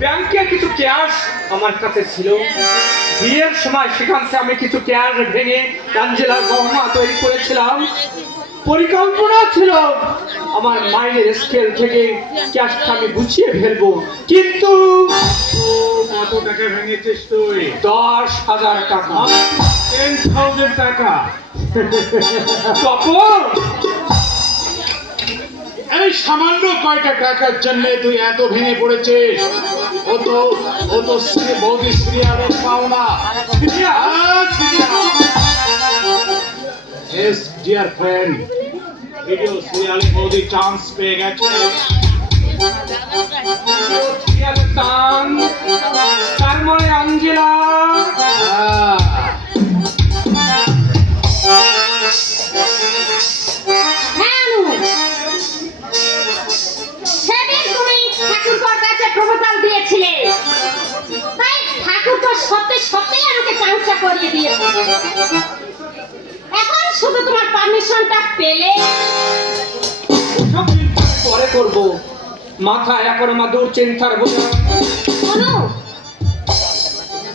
ব্যাংকে কিছু ক্যাশ আমার কাছে ছিল। বিয়ের সময় সেখান থেকে আমি কিছু ক্যাশ ভেঙে অ্যাঞ্জেলার গহনা তৈরি করেছিলাম। পরিকল্পনা ছিল আমার মাইনের স্কেল থেকে ক্যাশটা আমি গুছিয়ে ফেলবো, কিন্তু কত টাকা ভেঙেছিস তুই? 10,000 টাকা। 10,000 টাকা? তখন এই সামান্য কয়টা টাকার জন্য তুই এত ভেঙে পড়েছিস? ও তো বৌদি সিরিয়ালের পাওনা। Yes, dear friend, ভিডিও সিরিয়ালে বৌদি চান্স পেয়ে গেছে। তার মানে অঞ্জেলা সেদিন তুমি ঠাকুরপোর কাছে প্রপোজাল দিয়েছিলে, তাই ঠাকুর তো সত্যি সত্যি আমাকে চান্সটা করিয়ে দিয়েছে। এখন শুধু তোমার পারমিশনটা পেলে সব চিন্তা পরে করব, মাথায় এখন আমার দুশ্চিন্তার বোঝা। শোনো,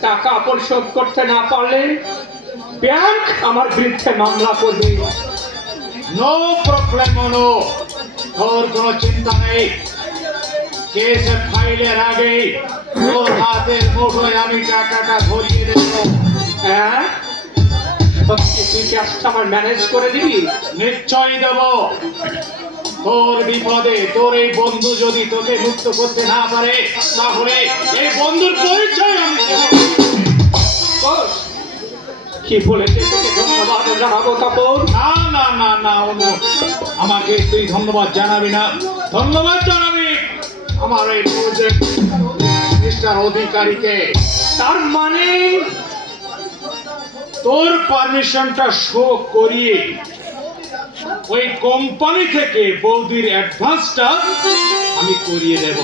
টাকা পরিশোধ করতে না পারলে ব্যাংক আমার বিরুদ্ধে মামলা করবে। নো প্রবলেম, নো, তোর কোনো চিন্তা নেই। কেসের ফাইলের আগে তোর হাতের মুঠোয় আমি টাকাটা ধরিয়ে দেব। হ্যাঁ, সত্যি তুই ক্যাশটা আমার ম্যানেজ করে দিবি? নিশ্চয়ই দেব। তোর বিপদে তোর এই বন্ধু যদি তোকে মুক্ত করতে না পারে, তাহলে এই বন্ধুর পরিচয় আমি দেব। বস, কি বলেছে তোকে ধন্যবাদ জানাবো তপন? না না না না অনু, আমাকে তুই ধন্যবাদ জানাবি না। ধন্যবাদ জানাবি আমার এই প্রজেক্ট মিস্টার অধিকারীকে। তার মানে তোর পারমিশনটা শো করিয়ে ওই কোম্পানি থেকে বৌদির অ্যাডভান্সটা আমি করিয়ে দেব।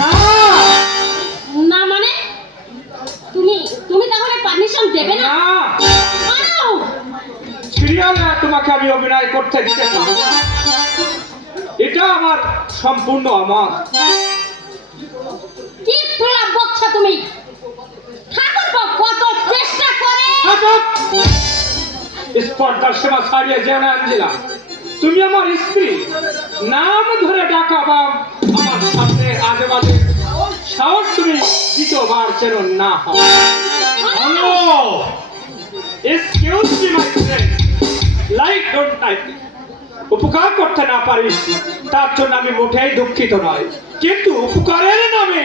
না, না মানে তুমি তুমি তাহলে পারমিশন দেবে না? না, কেন? সিরিয়ালে তোমাকে আমি অভিনয় করতে দিতে পারবো না। এটা আমার সম্পূর্ণ আমার। কি প্রলাপ বকছো তুমি? ঠাকুরপো কত চেষ্টা করে। স্পর্ধার সেবা ছাড়িয়ে যেও না অ্যাঞ্জেলা। তুমি আমার স্ত্রী, নাম ধরে ডাকা বা আমার সামনে আজে বাজে সাহস তুমি দ্বিতীয়বার যেন না হয়। Hello, excuse me my friend, like don't type. উপকার করতে না পারিস তার জন্য আমি মোটেই দুঃখিত নয়, কিন্তু উপকারের নামে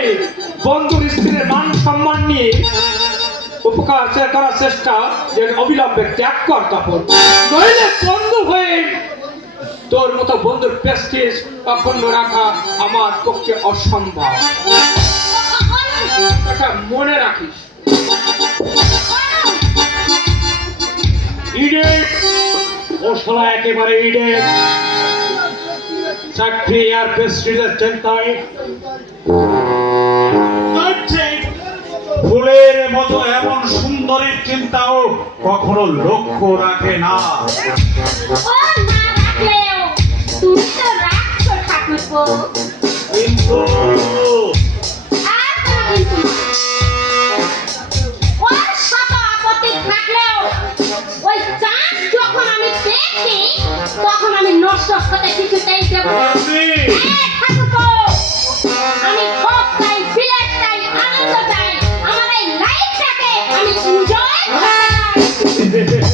বন্ধুর স্ত্রীর মান সম্মান নিয়ে উপকার করার চেষ্টা যে অবিলম্বে ত্যাগ কর তখন, নইলে বন্ধু হয়ে তোর মতো বন্ধুর প্রেস্টিজ অক্ষুণ্ণ রাখা আমার পক্ষে অসম্ভব। এটা মনে রাখিস। ইডিয়েট, ও শালা একেবারে ইডিয়েট। চাকরি আর প্রেস্টিজের চিন্তায় ফুলের মতো এমন সুন্দরীর চিন্তাও কখনো লক্ষ্য রাখে না। ও না রাখলেও তুমি তো রাখছো ঠাকুরপো। কিন্তু আর কোনো কিন্তু না। ওর শত আপত্তি থাকলেও ওই চাঁদ যখন আমি পেয়েছি তখন আমি নষ্ট হতে কিছুতেই দেব না। ঠাকুরপো, আমি ভোগ চাই, বিলেট চাই, আনন্দ চাই, আমার এই লাইফটাকে আমি এনজয় করতে চাই।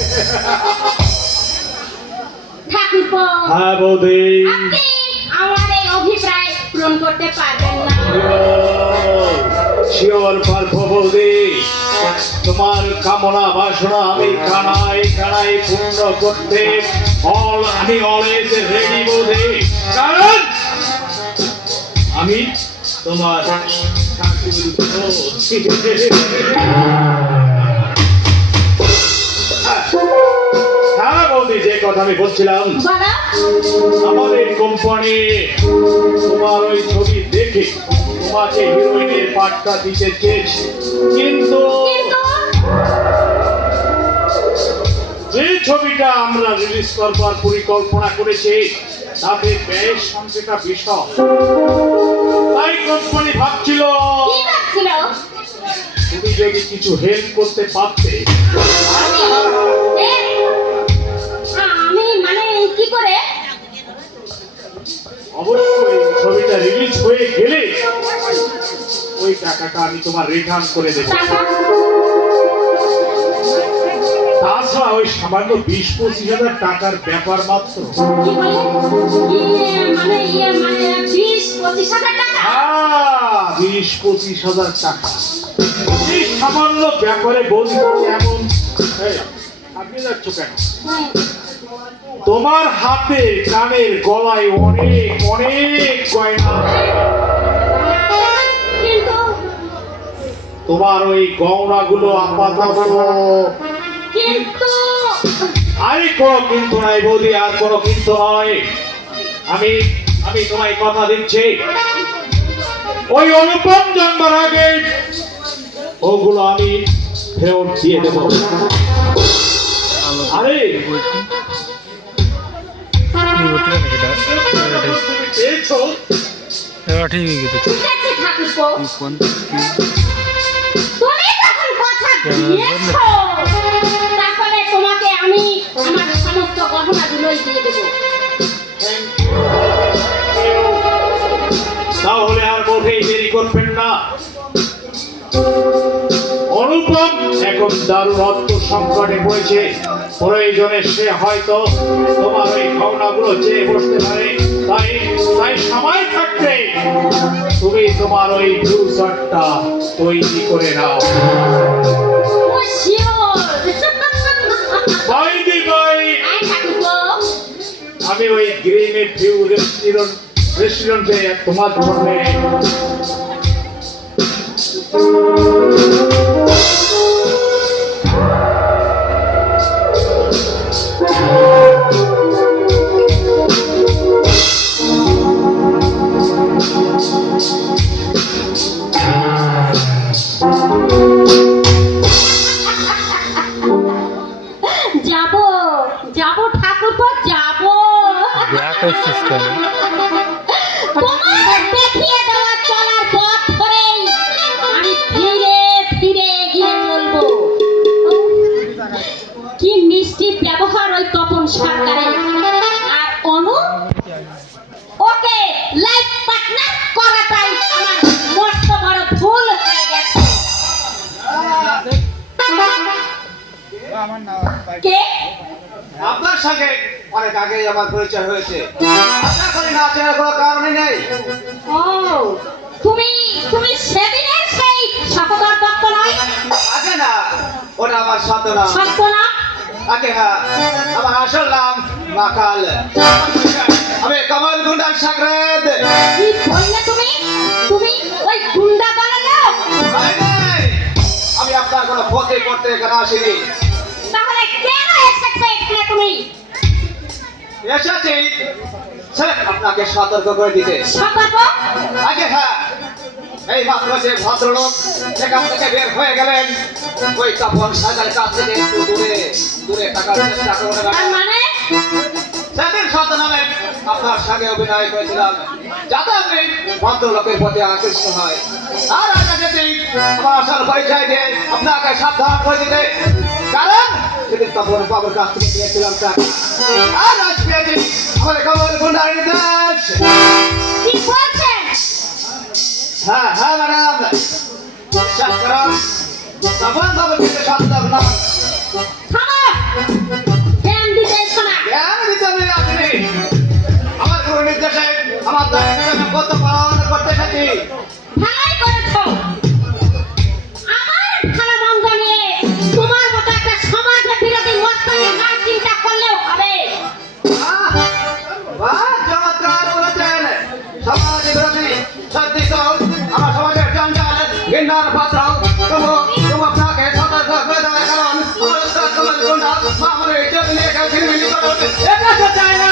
ঠাকুরপো, হ্যাঁ বৌদি, আপনি আমার এই অভিপ্রায় পূরণ করতে পারবেন না। শিওর পারবো বৌদি। তোমার কামনা বাসনা আমি কানাই কানাই পূর্ণ করতে আমি অলওয়েজ রেডি বৌদি। কারণ আমি তোমার হ্যাঁ বৌদি, যে কথা আমি বলছিলাম, বলো। আমাদের কোম্পানি তোমার ওই ছবি দেখে তোমাকে হিরোইনের পাঠটা দিতে চেয়েছে, কিন্তু যে ছবিটা আমরা রিলিজ করবার পরিকল্পনা করেছি তাতে ব্যয় সংখ্যাটা বিষয়, তাই কোম্পানি ভাবছিল যদি কিছু হেল্প করতে পারতে। আমি মানে কি করে? অবশ্যই ছবিটা রিলিজ হয়ে গেলে ওই টাকাটা আমি তোমার রিটার্ন করে দেবো। টাকা? তাছাড়া ওই সামান্য 20-25 হাজার টাকার ব্যাপার মাত্র। কি বলে? মানে 20-25 হাজার টাকা? 20-25 হাজার টাকা এই সামান্য ব্যাপারে বলতে এমন। এই, আপনি যাচ্ছ কেন? তোমার হাতে কানের গলায় অনেক অনেক গয়না আছে। কিন্তু তোমার ওই গহনাগুলো আপাতত। কিন্তু আরে কোনো কিন্তু নাই বৌদি, আর কোনো কিন্তু নয়। আমি আমি তোমায় কথা দিচ্ছি, ওই অনুপম জন্মার আগে ওগুলো আমি ফেরত দিয়ে দেব। আরে তুমি পেয়েছো? ঠিক আছে ঠাকুরপো, তুমি যখন কথা দিয়েছো তাহলে তোমাকে আমি আমার সমস্ত গহনাগুলোই দিয়ে দেবো। তাহলে আর মোটেই দেরি করবেন না। অনুপম এখন দারুণ অর্থ সংকটে পড়েছে, প্রয়োজনে সে হয়তো তোমার ওই গহনাগুলো চেয়ে বসতে পারে। তাই তাই সময় থাকতে তুমি তোমার ওই ফিউচারটা তৈরি করে নাও। Oh sure. By the by, আই ঠাকুরপো, আমি ওই গ্রিনে ভিউ রেস্টুরেন্টে তোমার জন্য যাবো যাবো ঠাকুরপো, যাবো। তোমার দেখিয়ে দেওয়া চলার পথ ধরেই আমি ধীরে ধীরে এগিয়ে চলবো। কি মিষ্টি ব্যবহার ওই তপন সরকারের। আর অনু, ওকে লাইফ পার্টনার করাটাই আমার মস্ত বড় ভুল হয়ে গেছে। কে? আপনার সঙ্গে অনেক আগেই আমার পরিচয় হয়েছে। আপনার করে না চেনার কোনো কারণই নেই। ও, তুমি তুমি সেদিনের সেই শতকর দত্ত নয়? আগে না, ওটা আমার সত্য নাম। সত্য না? আগে হ্যাঁ, আমার আসল নাম মাকাল। আমি কমল গুন্ডার সাগরেদ। কি বললে তুমি? তুমি ওই গুন্ডা বানালো? আমি আপনার কোনো ক্ষতি করতে এখানে আসিনি। তাহলে কেন এসেছো এখানে তুমি? এসেছি স্যার আপনাকে সতর্ক করে দিতে। সতর্ক? আগে হ্যাঁ, এই মাত্র যে ভদ্রলোক সেখান থেকে বের হয়ে গেলেন, ওই তপন সাজার কাছ থেকে একটু দূরে দূরে থাকার চেষ্টা করবেন। তার মানে? সেদিন সত্য নামে আপনার সঙ্গে অভিনয় করেছিলাম, যাতে আপনি ভদ্রলোকের প্রতি আকৃষ্ট হয়। আর আগে যেতেই আমার আসল পরিচয় দিয়ে আপনাকে সাবধান করে দিতে, কারণ সেদিন তপন বাবুর কাছ থেকে পেয়েছিলাম টাকা, আর আজ পেয়েছি আমাদের কমল গুন্ডার নির্দেশ। কি বলছেন? হ্যাঁ হ্যাঁ ম্যাডাম, বিশ্বাস করুন, তপন বাবুর কিন্তু সত্য না। থামো! জ্ঞান দিতে এসো না। জ্ঞান দিতে আমি আসিনি, আমার গুরু নির্দেশে আমার দায়িত্ব আমি কত পালন করতে এসেছি। ভালোই করেছো। আমার ভালো মন্দ নিয়ে তোমার মতো একটা সমাজ বিরোধী মস্তানি না চিন্তা করলেও হবে। বাহ, বাহ, চমৎকার বলেছেন। সমাজ বিরোধী সত্যি তো আমার সমাজের জঞ্জাল ঘৃণার পাত্র। তবু আপনাকে সতর্ক করে দেওয়ার কারণ আমার উস্তাদ কমল গুন্ডা মামুনের ইজ্জত নিয়ে কেউ ছিনিমিনি করতে এটা তো চায় না।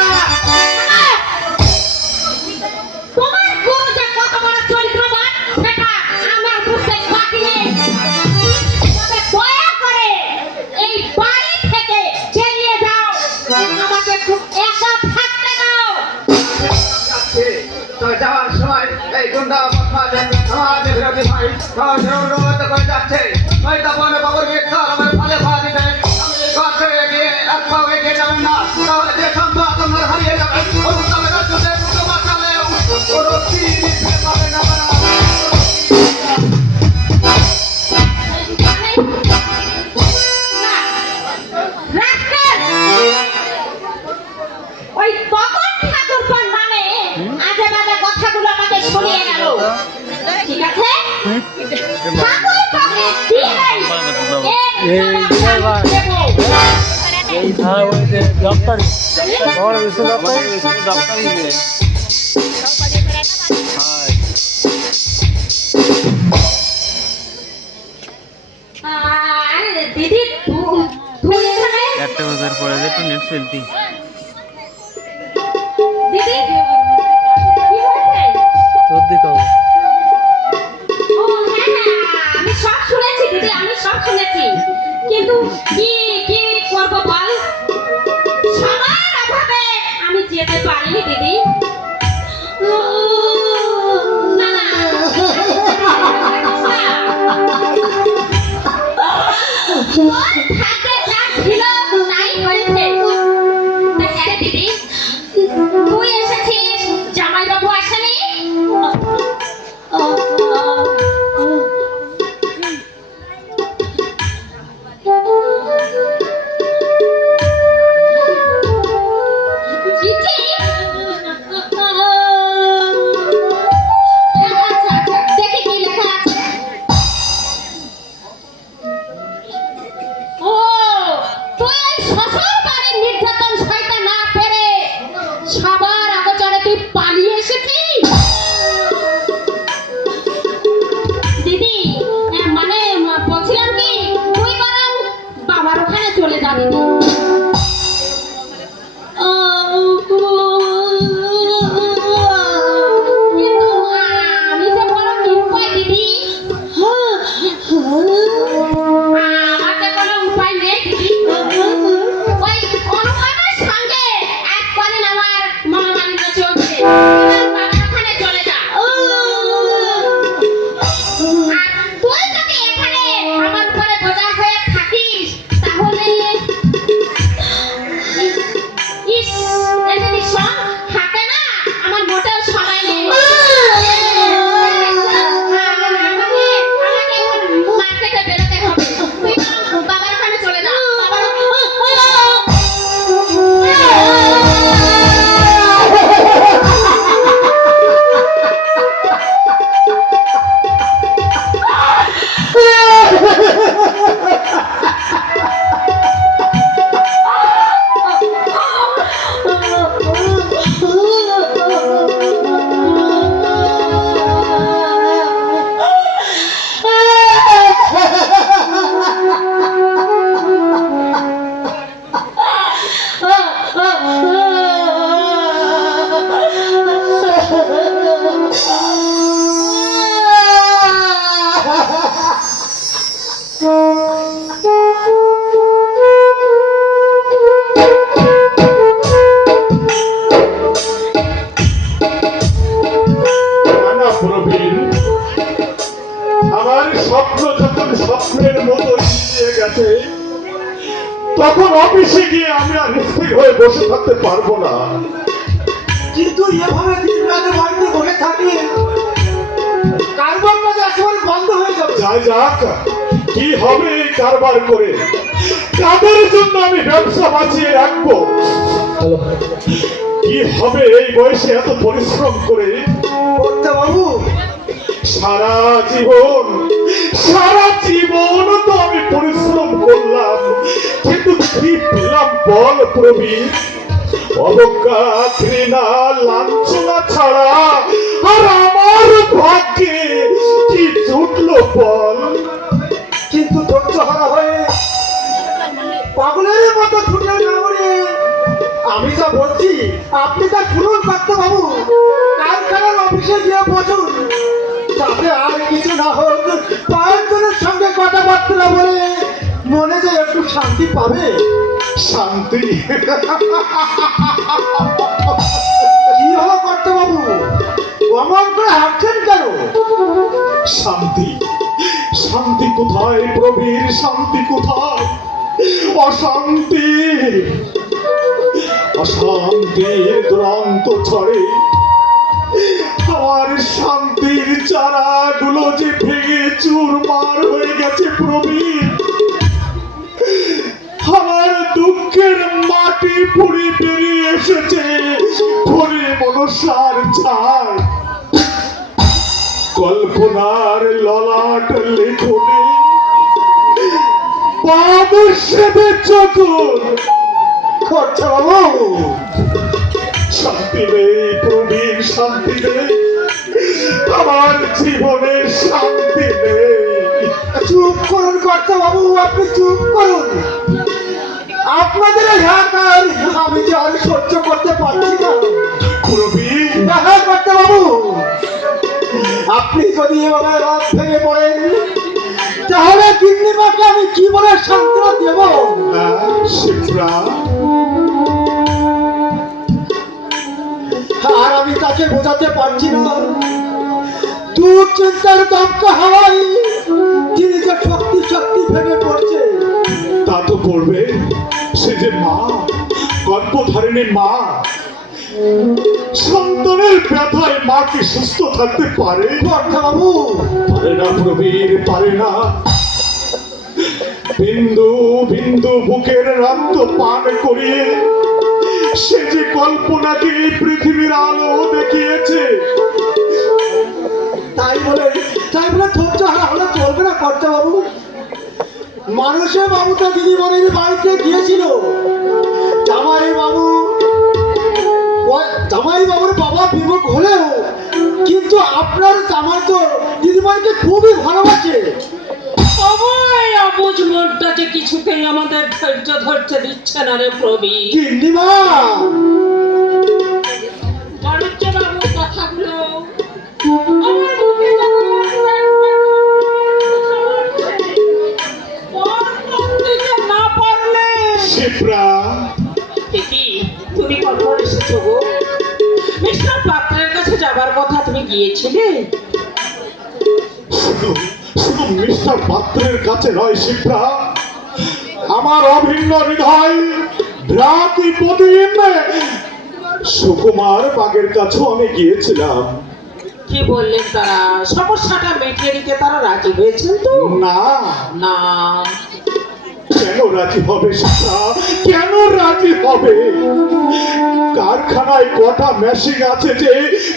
তোমার গুরু যে কত বড় চরিত্রবান সেটা আমার বুঝতে বাকি নেই। তবে দয়া করে এই বাড়ি থেকে বেরিয়ে যাও, আমাকে খুব একা থাকতে দাও। যাচ্ছে, তবে যাওয়ার সময় এই গুন্ডা বদমাশ সমাজ বিরোধী ভাই অনুরোধ করে যাচ্ছে, শয়তান বনে বাবুর মিথ্যা আমার ফালে ফা দিতে আমি এই ঘর ছেড়ে এগিয়ে এক পাও এগিয়ে যাবেন না তাহলে যে সম্পদ আপনার হারিয়ে যাবে ওর তবে রাজ্যতে দুটো বাঁচালেও ওর দিতে পারে না ওই তপন ঠাকুরপোর নামে আজে বাজে কথাগুলো আমাকে শুনিয়ে গেল। ঠিক আছে? ঠাকুরপোকে দিয়েই এই থানা ওই যে ডাক্তার বড় বিশ্ব ডাক্তার দিদি তুই এখানে একটা বাজার পরে যে একটু নেট চলতি দিদি কি হয়েছে? তোর দিকে ও হ্যাঁ হ্যাঁ, আমি সব শুনেছি দিদি, আমি সব শুনেছি, কিন্তু কি কি করব বল, সবার অভাবে আমি যেতে পারিনি দিদি। না, না। তোর ভাগ্যে যা ছিল তাই হয়েছে। তা হ্যাঁ রে দিদি, তুই এসেছিস, জামাইবাবু আসেনি? চিঠি? আচ্ছা, আচ্ছা, দেখি কি লেখা আছে। ও, তুই ওই শ্বশুর বাড়ির নির্যাতন সইতে না পেরে সবার আগোচরে তুই পালিয়ে এসেছিস? দিদি, মানে বলছিলাম কি, তুই বরং বাবার ওখানে চলে যাবি। কিন্তু আমি যে বড় নিরুপায় দিদি, আমার যে কোনো উপায় নেই দিদি। ওই অনুভবের সঙ্গে এক কদিন আমার মনোমালিন্য চলছে, এবার বাবার ওখানে চলে যা। আর তুই যদি এখানে আমার উপরে বোঝা হয়ে থাকিস তাহলে ইস, এমনি শোন, হাতে না আমার মোটেও সময় নেই। আমাকে এখন মার্কেটে বেরোতে হবে, তুই বাবার ওখানে চলে যা। নানা প্রবীণ, আমার স্বপ্ন যখন স্বপ্নের মতো মিলিয়ে গেছে তখন অফিসে গিয়ে আমি আর স্থির হয়ে বসে থাকতে পারবো না। কিন্তু এভাবে দিন রাতে বাড়িতে বসে থাকলে কারবার কাজ একেবারে বন্ধ হয়ে যাবে। যাই যাক, কি হবে এই কারবার করে, কাদের জন্য আমি ব্যবসা বাঁচিয়ে রাখবো, কি হবে এই বয়সে এত পরিশ্রম করে। করতে বাবু, সারা জীবন তো আমি পরিশ্রম করলাম, কিন্তু কি পেলাম বল প্রবীণ? অবজ্ঞা, ঘৃণা, লাঞ্ছনা ছাড়া আর আমার ভাগ্যে কি জুটলো বল? কিন্তু ধৈর্য হারা হয়ে পাগলের মতো ছুটে না করে আমি যা বলছি আপনি তা শুনুন করতে বাবু। কারখানার অফিসে গিয়ে বসুন, যাতে আর কিছু না হোক পাঁচজনের সঙ্গে কথাবার্তা বলে মনে যে একটু শান্তি পাবে। শান্তি? কি হলো করতে বাবু, অমন করে হাঁটছেন কেন? শান্তি শান্তি কোথায় প্রবীর, শান্তি কোথায়? অশান্তি, অশান্তির দুরন্ত ছড়ে আমার শান্তির চারাগুলো যে ভেঙে চুরমার হয়ে গেছে প্রবীর। আমার দুঃখের মাটি পুড়ে বেরিয়ে এসেছে ভরে মনসার ছায়। কল্পনার ললাট লেখনে পাদর্শে চতুর খরচা বাবু। শান্তি নেই প্রবীর, শান্তি নেই, আমার জীবনে শান্তি নেই। চুপ করুন কর্তা বাবু, আপনি চুপ করুন। আপনাদের এই হাহাকার আমি যে আর সহ্য করতে পারছি না। প্রবীর, হ্যাঁ কর্তা বাবু, আপনি যদি এভাবে রাত ভেঙে পড়েন তাহলে গিন্নিমাকে আমি কি বলে সান্ত্বনা দেব? শিপ্রা, আর আমি তাকে বোঝাতে পারছি না। দুশ্চিন্তার দমকা হাওয়ায় তিনি যে শক্তি শক্তি ভেঙে পড়ছে। তা তো পড়বে, সে যে মা, গর্ভধারিণী মা। সন্তানের ব্যথায় মা কি সুস্থ থাকতে পারে? কর্তা বাবু, পারে না প্রবীর, পারে না। বিন্দু বিন্দু বুকের রক্ত পান করিয়ে সে যে কল্পনাকে এই পৃথিবীর আলো দেখিয়েছে। তাই বলে ধৈর্য হারা হলে চলবে না কর্তা বাবু। মানুষের বাবু তো দিদিমণির বাড়িতে গিয়েছিল। জামাই বাবুর বাবা বিমুখ হলেও কিন্তু আপনার জামাই তো দিদিমণিকে খুবই ভালোবাসে। সবাই অবুঝ মনটা যে কিছুতেই আমাদের ধৈর্য ধরতে দিচ্ছে না রে প্রবীর। গিন্নিমা, বাণিজ্য বাবুর কথাগুলো আমার মুখে না পারলে। শিপ্রা, দেখি তুমি কখন এসেছো গো? মিস্টার পাত্রের কাছে যাবার কথা তুমি গিয়েছিলে? শুধু শুধু মিস্টার পাত্রের কাছে নয় শিপ্রা, আমার অভিন্ন হৃদয় ভ্রাতৃপতিম সুকুমার বাগের কাছেও আমি গিয়েছিলাম। কি বললেন তারা? সমস্যাটা মিটিয়ে দিতে তারা রাজি হয়েছেন তো? না, না, কেন রাজি হবে শিপ্রা, কেন রাজি হবে? কারখানায় কটা মেশিন আছে যে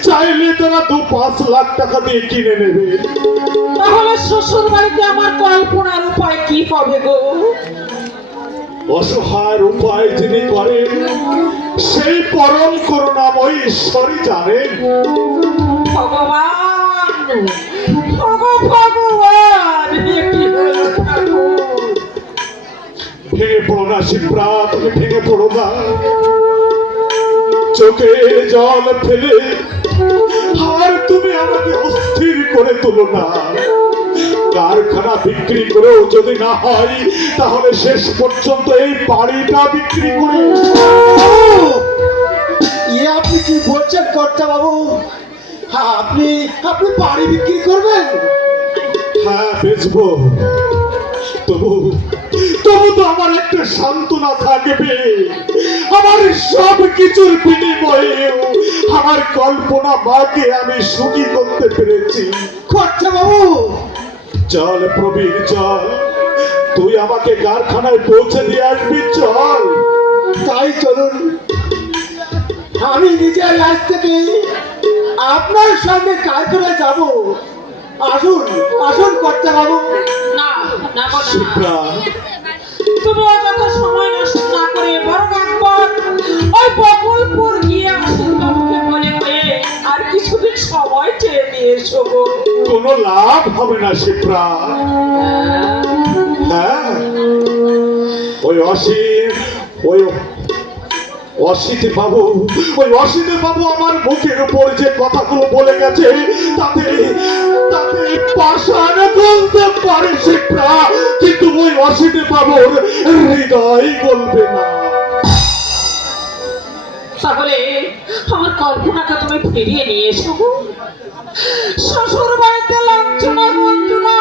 চাইলে তারা 2-5 লাখ টাকা দিয়ে কিনে নেবে। তাহলে শ্বশুর বাড়িতে আমার কল্পনার উপায় কি হবে গো? অসহায়ের উপায় যিনি করেন সেই পরম করুণাময় ঈশ্বরই জানেন। ভগবান, ভগবান, এ কি হলো ঠাকুর? ভেঙে পড়ো না শিপ্রা, তুমি ভেঙে পড়ো না। চোখে জল ফেলে আর তুমি আমাকে অস্থির করে তুলো না। কারখানা বিক্রি করেও যদি না হয় তাহলে শেষ পর্যন্ত এই বাড়িটা বিক্রি করে। আপনি কি বলছেন কর্তা বাবু? হ্যাঁ, আপনি বাড়ি বিক্রি করবেন? হ্যাঁ, বেচবো। তবু তবু তো আমার একটা সান্ত্বনা থাকবে। আমার সব কিছুর বিনিময়েও আমার কল্পনা মাকে আমি সুখী করতে পেরেছি। কর্তা বাবু, চল প্রবীর, চল, তুই আমাকে কারখানায় পৌঁছে দিয়ে আসবি। চল। তাই চলুন, আমি নিজের আজ থেকে আপনার সঙ্গে কারখানায় যাব। আসুন আসুন কর্তা বাবু। না, না গো, না। শিপ্রা, তুমি অযথা সময় নষ্ট না করে বরং একবার ওই বকুলপুর গিয়ে আসিস বাবুকে মনে করে আর কিছুদিন সময় চেয়ে নিয়ে এসো গো। কোনো লাভ হবে না শিপ্রা। হ্যাঁ, ওই অসিত বাবু আমার মুখের উপর যে কথাগুলো বলে গেছে তাতে পাষাণ বলতে পারে শিপ্রা, কিন্তু ওই অসিত বাবুর হৃদয় বলবে না। তাহলে আমার কল্পনাকে তুমি ফিরিয়ে নিয়ে এসো গো। শ্বশুর বাড়িতে লাঞ্ছনা বঞ্চনা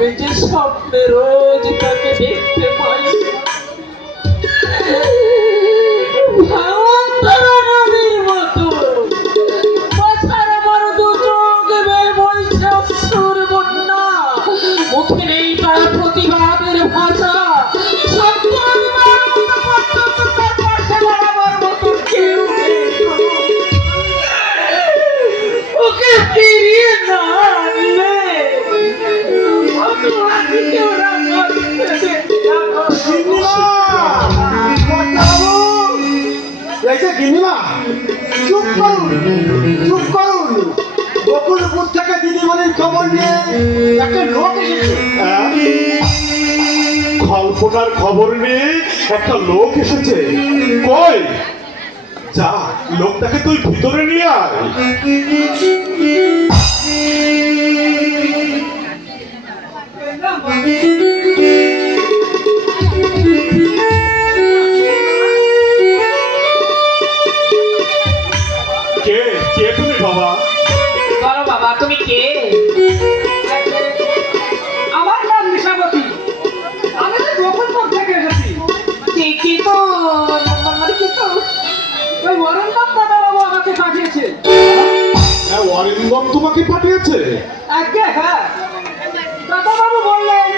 আমি যে স্বপ্নে রোজ তাকে দেখতে পাই। ভাঙন্তরা নদীর মতো মাথার আমার দু চোখ বেয়ে বইছে অশ্রুর বন্যা। মুখে নেই তার প্রতিবাদের ভাষা। সত্য অভিমান পর্যন্ত তার পাশে দাঁড়াবার মতো কেউ নেই। ওকে ফিরিয়ে না আনলে আমি কেউ রাখতে গিন্নিমা চুপ করুন, চুপ করুন। বকুলপুর থেকে দিদিমণির খবর নিয়ে একটা লোক এসেছে। কল্পনার খবর নিয়ে একটা লোক এসেছে। কই যা, লোকটাকে তুই ভিতরে নিয়ে আয়। কে কে তুমি বাবা? বলো বাবা, তুমি কে? আমার নাম নিশাবতী, আমি তো বকুলপুর থেকে এসেছি। কিন্তু ওই অরিন্দম দাদাবাবু আমাকে পাঠিয়েছে। হ্যাঁ, অরিন্দম তোমাকে পাঠিয়েছে? আজ্ঞে হ্যাঁ, দাদাবাবু বললেন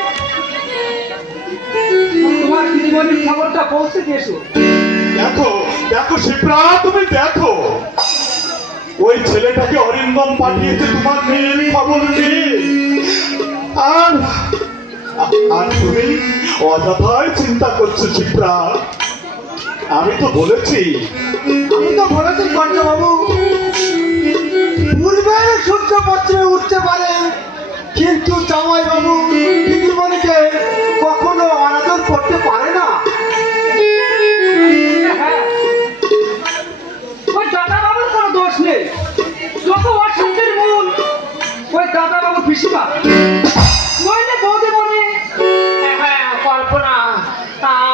তোমার দিদিমণির খবরটা পৌঁছে দিয়েছো। দেখো দেখো শিপ্রা, তুমি দেখো ওই ছেলেটাকে অরিন্দম পাঠিয়েছে তোমার মেয়ের খবর নিয়ে। আর আর তুমি অযথাই চিন্তা করছো শিপ্রা। আমি তো বলেছি বাবু, পূর্বের সূর্য পশ্চিমে উঠতে পারে, কিন্তু জামাই বাবু দিদিমণিকে কখনো অনাদর করতে পারে না। হ্যাঁ, ওই দাদাবাবুর কোনো দোষ নেই। যত অশান্তির মূল ওই দাদাবাবু পিসিমা, নইলে বৌদিমণি। হ্যাঁ, কল্পনা,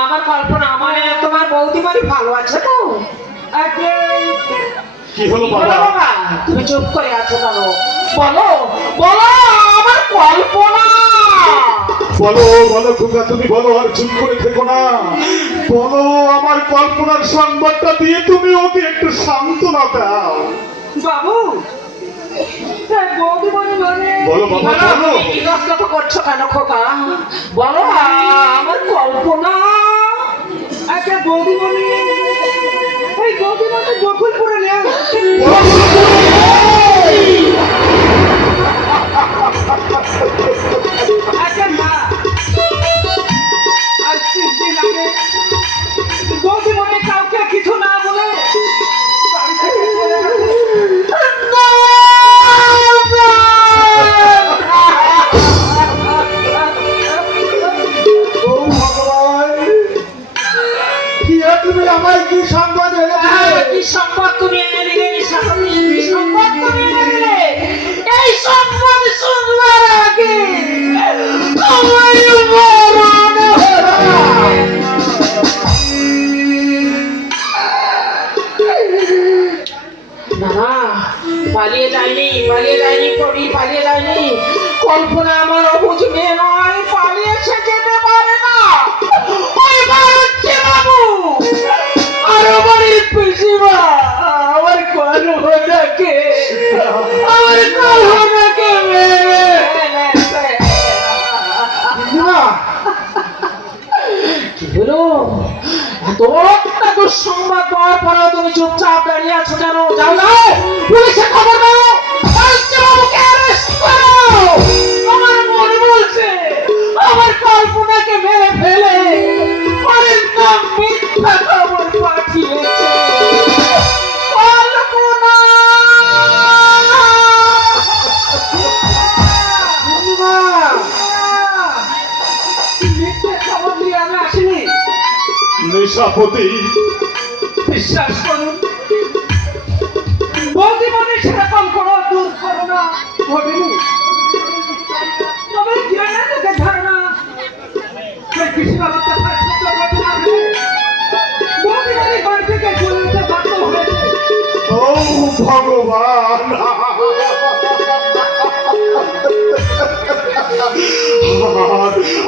আমার কল্পনা, মানে তোমার বৌদিমণি ভালো আছে তো? আজ্ঞে কি হলো বলো বাবা? বাবা, তুমি চুপ করে আছো কেন? বলো বলো আমার কল্পনা। বলো বলো খোকা, তুমি বলো, আর চুপ করে থেকো না। বলো, আমার কল্পনার সংবাদটা দিয়ে তুমি ওকে একটু সান্ত্বনা দাও। বাবু, বৌদিমণি মানে বলো বাবা বলো, বলো। তুমি ইতস্তত করছো কেন খোকা? বলো আমার কল্পনা। আজ্ঞে বৌদিমণি, এই বৌদিমণি বকুলপুরে নেই। আজ্ঞে না, আজ 3 দিন আগে বৌদিমণি কাউকে কিছু না বলে বাড়ি থেকে চলে গেছে। ও ভগবান, তুমি আমায় কি সংবাদ এনেছিলে? কি সংবাদ তুমি এনে দিলে নিশাপতি? কি সংবাদ তুমি এনে দিলে? এই সংবাদ শুনবার আগে আমার মরণ না, পালিয়ে যায়নি, পালিয়ে যায়নি কবি, পালিয়ে যায়নি। কল্পনা আমার অবুঝ মেয়ে নয়, পালিয়েছে, যেতে পারে না। ওই বাড়ছে বাবু আর বাড়ির পিসিমা আমার কল্পনাকে মেরে ফেলেছে। কি হলো? এত দুঃসংবাদ পাওয়ার পরেও তুমি চুপচাপ দাঁড়িয়ে আছো কেন? যাও যাও, পুলিশে খবর দাও, বাবুকে অ্যারেস্ট করো। আমার মনে বলছে আমার কল্পনাকে মেরে ফেলে অরিন্দম মিথ্যা খবর পাঠিয়েছে। কল্পনা মিথ্যে খবর নিয়ে আমি আসিনি। নিশাপতি, বিশ্বাস করুন, বৌদিমণি সেরকম কোনো দুর্ঘটনা ঘটেনি। তবে জ্ঞানের মুখে ধারণা সেই পিসিমার অত্যাচার সহ্য করতে না পেরে বৌদিমণি বাড়ি থেকে চলে যেতে বাধ্য হয়েছে। ও ভগবান,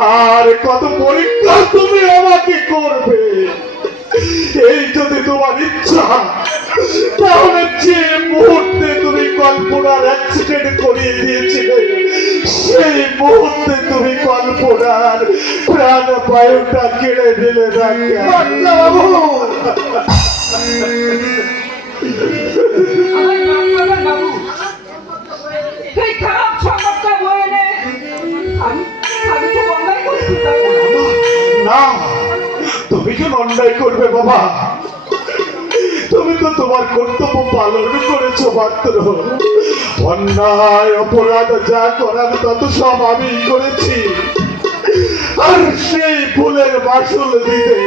আর কত পরীক্ষা তুমি আমাকে করবে? এই যদি তোমার ইচ্ছা, তাহলে যে মুহূর্তে তুমি কল্পনার অ্যাক্সিডেন্ট করিয়ে দিয়েছিলে, সেই মুহূর্তে তুমি কল্পনার প্রাণবায়ুটা কেড়ে দিলে না কেন? বাবু, আমায় মাফ করবেন বাবু। এই খারাপ সংবাদটা বয়ে নে। আমি খুব অন্যায় করছি বাবু। না, তুমি কেন অন্যায় করবে বাবা? তুমি তো তোমার কর্তব্য পালন করেছো মাত্র। অন্যায় অপরাধ যা করার তত সব আমি করেছি, আর সেই ভুলের মাসুল দিতে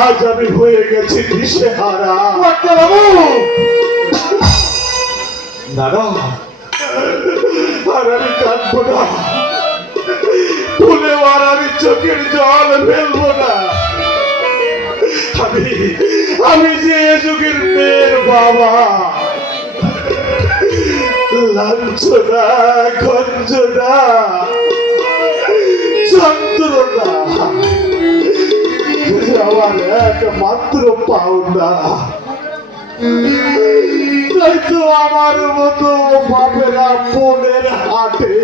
আজ আমি হয়ে গেছি দিশেহারা। বাবু, না না, আর আমি কাঁদবো না, ভুলেও আর আমি চোখের জল ফেলবো না। আমি যে এ যুগের মেয়ের বাবা, লাঞ্ছনা, গঞ্জনা, যন্ত্রণা আমার একমাত্র পাওনা। তাই তো আমার মতো বাপেরা বোনের হাতে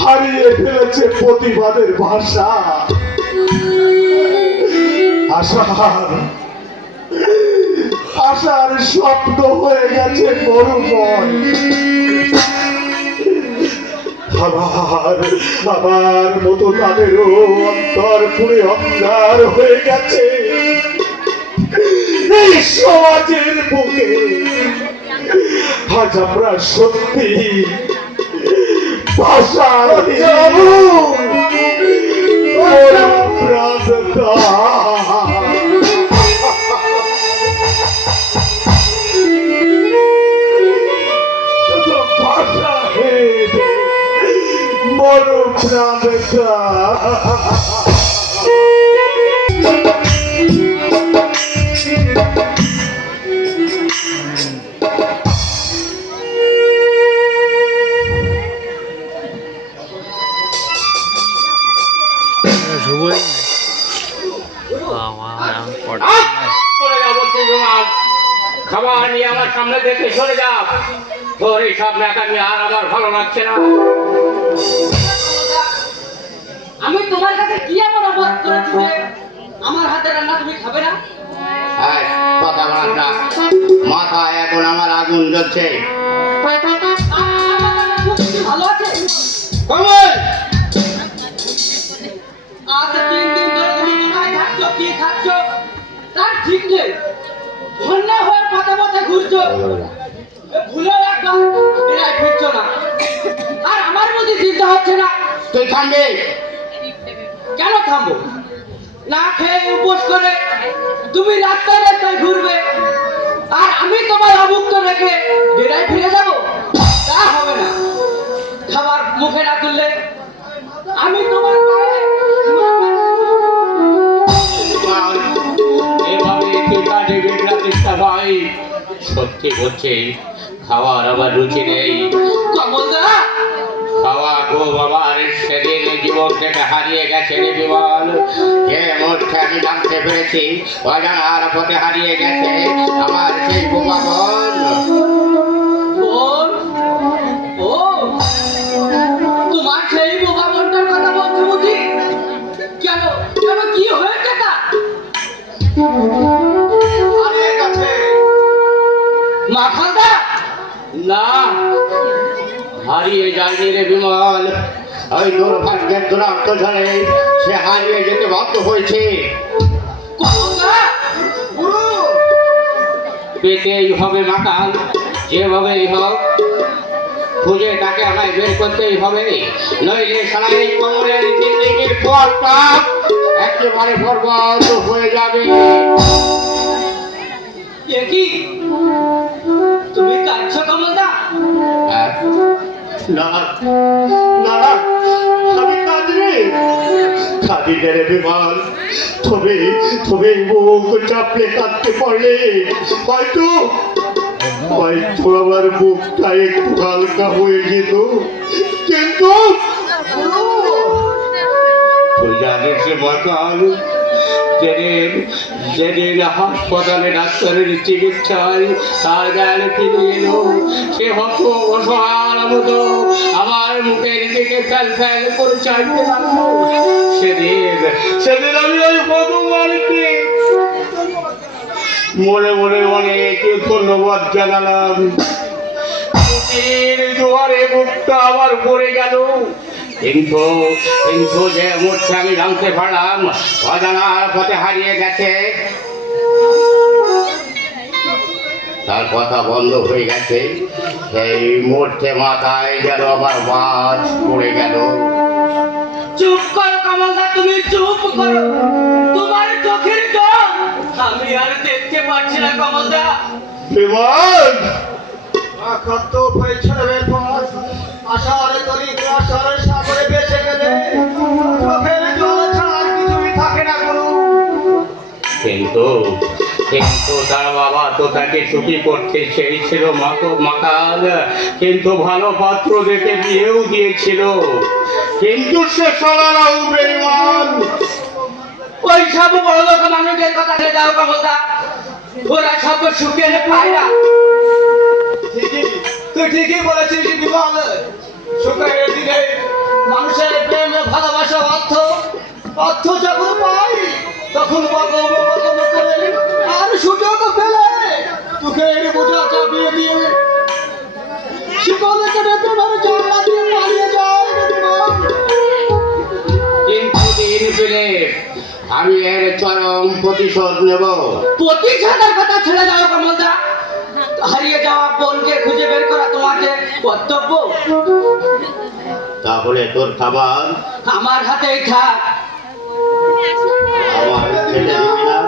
হারিয়ে ফেলেছে প্রতিবাদের ভাষা। আশার স্বপ্ন হয়ে গেছে মরুময়। আমার মতো তাদেরও অন্তর পুরে অন্ধকার হয়ে গেছে। এই সমাজের বুকে আজ আমরা সত্যি ভাষা ভাষা মরু প্রাণতা। শুভই আমার পড়া চলে যা বলছি বিমান, খাবার নিয়ে আমার সামনে থেকে সরে যা। তোর এই সব ন্যাকামি আর আমার ভালো লাগছে না। আমি তোমার কাছে কি এমন অপরাধ করেছি যে আমার হাতে রান্না তুমি খাবে না? এই, কথা বলার না, মাথায় এখন আমার আগুন জ্বলছে। ভালো আছে? কমল, আজ 3 দিন ধরে তুমি কোথায় থাকছো, কি খাচ্ছ তার ঠিক নেই। ধন্য হয়ে পথে পথে ঘুরছো, ভুলেও একদম বেড়ায় ফিরছো না। আর আমার মধ্যে চিন্তা হচ্ছে না তুই থামবি? কেন থামবো? না খেয়ে উপোস করে তুমি রাস্তায় রাস্তায় ঘুরবে, আর আমি তোমার অভুক্ত রেখে বেড়ায় ফিরে যাব? তা হবে না। খাবার মুখে না তুললে আমি তোমার পায়ে এভাবে তুই কাজে বিগড়াতিস না ভাই। সত্যি বলছি, খাওয়ার আমার রুচি নেই। কমলদা, খাওয়া গো বাবার সেদিন জীবন থেকে হারিয়ে গেছে রে বিমল। যে মুহূর্তে আমি জানতে পেরেছি অজানার পথে হারিয়ে গেছে আমার সেই বোবা বোন। বোন, ও তোমার সেই বোবা বোনটার কথা বলছো বুঝি? কেন কেন কি হয়েছে তা? হারিয়ে গেছে। মাখালদা, না, হারিয়ে যায়নি রে বিমল। ওই দুর্ভাগ্যের দুরন্ত ঝড়ে সে হারিয়ে যেতে বাধ্য হয়েছে। কমলদা, গুরু, পেতেই হবে মাকাল, যেভাবেই হোক খুঁজে তাকে আমায় বের করতেই হবে, নইলে সারাই কমলের জিন্দিগির পথটা একেবারে বরবাদ হয়ে যাবে। এ কি তুমি কাঁদছো কমলদা? না না, আমি কাঁদরে কাঁদি রে বিমান। তবে মুখ চাপড়ে কাঁদতে পারলে হয়তো হয়তো আমার বুকটা একটু হালকা হয়ে যেত, কিন্তু তুই জানিস মাতাল, যেদিন যেদিন হাসপাতালে ডাক্তারের চিকিৎসায় তার জ্ঞান ফিরে এলো, সে হতো অসহায় মতো আমার মুখের দিকে ফ্যাল ফ্যাল করে চাইতে লাগলো। সেদিন সেদিন আমি ওই ভগবানকে মনে মনে অনেক ধন্যবাদ জানালাম। দুয়ারে মুখটা আবার পড়ে গেল, কিন্তু কিন্তু যে মুহূর্তে আমি জানতে পারলাম অজানার পথে হারিয়ে গেছে, তার কথা বন্ধ হয়ে গেছে, সেই মুহূর্তে মাথায় যেন আমার বাজ পড়ে গেল। চুপ করো কমলদা, তুমি চুপ করো। তোমার চোখের জল আমি আর দেখতে পাচ্ছি না কমলদা। বিমান কত পরিচ্ছন্নের পর আশার দরিদ্র আশার সাগরে বেঁচে গেলে চোখের জল ছাড়া আর কিছুই থাকে না গুরু। কিন্তু কিন্তু তার বাবা তো তাকে সুখী করতে চেয়েছিল মাকাল, কিন্তু ভালো পাত্র দেখে বিয়েও দিয়েছিল, কিন্তু সে সরাও বেঈমান। ওই সব বড় লোক মানুষের কথা নিয়ে যাও কমলদা, ওরা সব সুখের পায় না। তুই ঠিকই বলেছিস বিমল, সুখের দিনে মানুষের প্রেম ভালোবাসা অর্থ অর্থ যখন পাই তখন বকম করে আর সুযোগ পেলে চোখের বোঝা চাপিয়ে দিয়ে শিকলে কেটে তোমার জানলা দিয়ে পালিয়ে যায় বিমল। কিন্তু দিন পেলে আমি এর চরম প্রতিশোধ নেব। প্রতিশোধের কথা ছেড়ে যাও কমলদা, হারিয়ে যাওয়া বোনকে খুঁজে বের করা তোমাদের কর্তব্য। তাহলে তোর খাবার আমার হাতেই থাক। আমার খেতে দিবি না?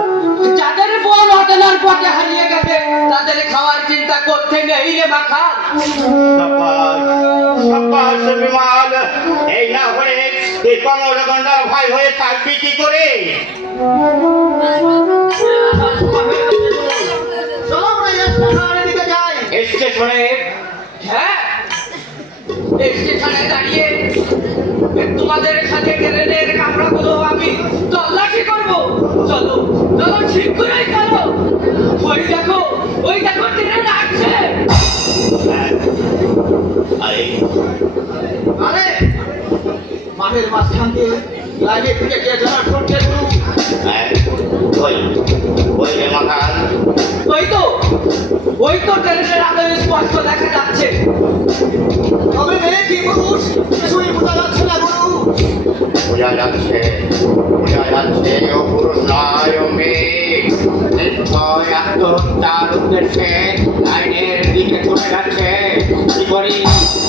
যাদের বোন অজানার পথে হারিয়ে গেছে তাদের খাওয়ার চিন্তা করতে নেই রে মাখা। সাব্বাস, সাব্বাস বিমান। এই না হয়ে তুই কমলগন্ধার ভাই হয়ে থাকবি কি করে? চলো আমরা স্টেশনের দিকে যাই। স্টেশনে? হ্যাঁ, স্টেশনে দাঁড়িয়ে তোমাদের সাথে ট্রেনের কামরাগুলো আমি তল্লাশি করবো। চলো চলো, ঠিক করেই চলো। ওই দেখো ট্রেন আসছে। আরে আরে মাঠের মাঝখান দিয়ে লাইনে থেকে কে যেন ঠুকছে গুরু। হ্যাঁ, ওই রে মাকাল। ওই তো ট্রেনের আলো স্পষ্ট দেখা যাচ্ছে। তবে মেয়ে কি পুরুষ কিছুই বোঝা যাচ্ছে না গুরু। বোঝা যাচ্ছে ও পুরুষ নয়, ও মেয়ে। নিশ্চয় আত্মহত্যার উদ্দেশ্যে লাইনের দিকে চলে যাচ্ছে।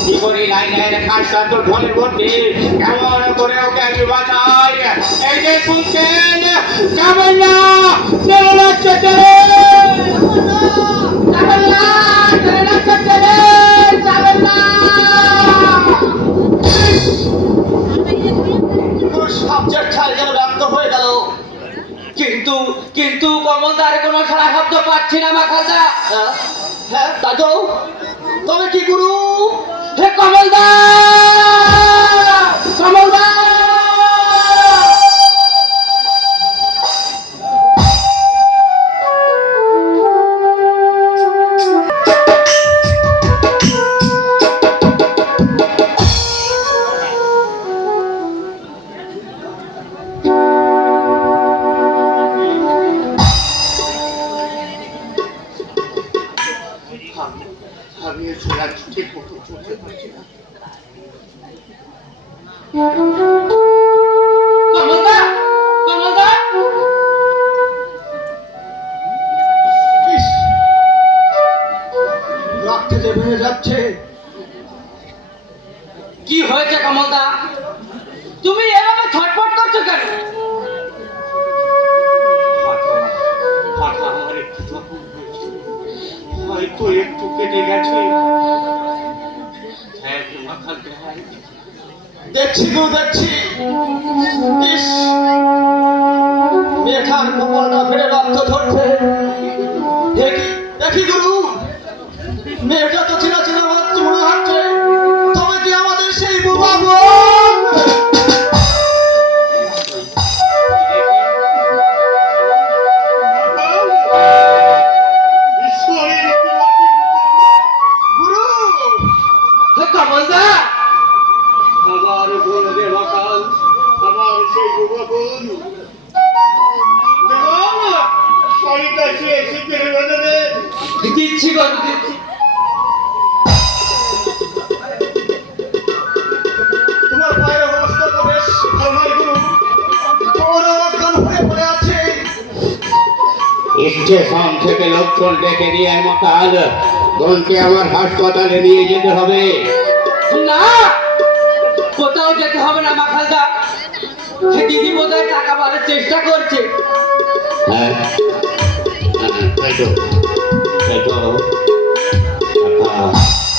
কি করি লাইনের কাজটা তো ঢোলের ভর্তি, কেমন করে ওকে আমি বাঁচাই। এই যে শুনছেন, যাবেন না, চলে যাচ্ছে ট্রেন। যাবেন না, ট্রেন আসছে, ট্রেন যাবেন না। পুরুষ সাবজেক্ট ছাড় যেন ব্যক্ত হয়ে গেল। কিন্তু কমলদার কোনো সারা শব্দ পাচ্ছি না মাখালদা। হ্যাঁ তাই তো। তবে কি গুরু? হে কমলদা, কমলদা। আমি এসে ঠিক মতো চলতে পারছি না। কমলদা, কমলদা। ইস, রক্তে যে বেড়ে যাচ্ছে। কি হয়েছে কমলদা? তুমি এভাবে ছটফট করছো কেন? মাথা আমার একটু জখম হয়েছে, হয়তো একটু কেটে গেছে। হ্যাঁ মাথার গায়ে দেখছি গো দেখছি। ইস, মেয়েটার কপালটা ফেটে রক্ত ঝরছে। দেখি দেখি গুরু, কাছে এসে পেরে বদলে দিচ্ছি গো দিচ্ছি। তোমার পায়ের অবস্থা তো বেশ ভালো নয় গুরু, তোমার অজ্ঞান হয়ে পড়ে আছে। স্টেশন থেকে লোকজন ডেকে দিয়ে মকাল বোনকে আমার হাসপাতালে নিয়ে যেতে হবে। না, কোথাও যেতে হবে না মাখালদা। দিদি বোধহয় টাকা পাওয়ার চেষ্টা করছে। হ্যাঁ তাই তো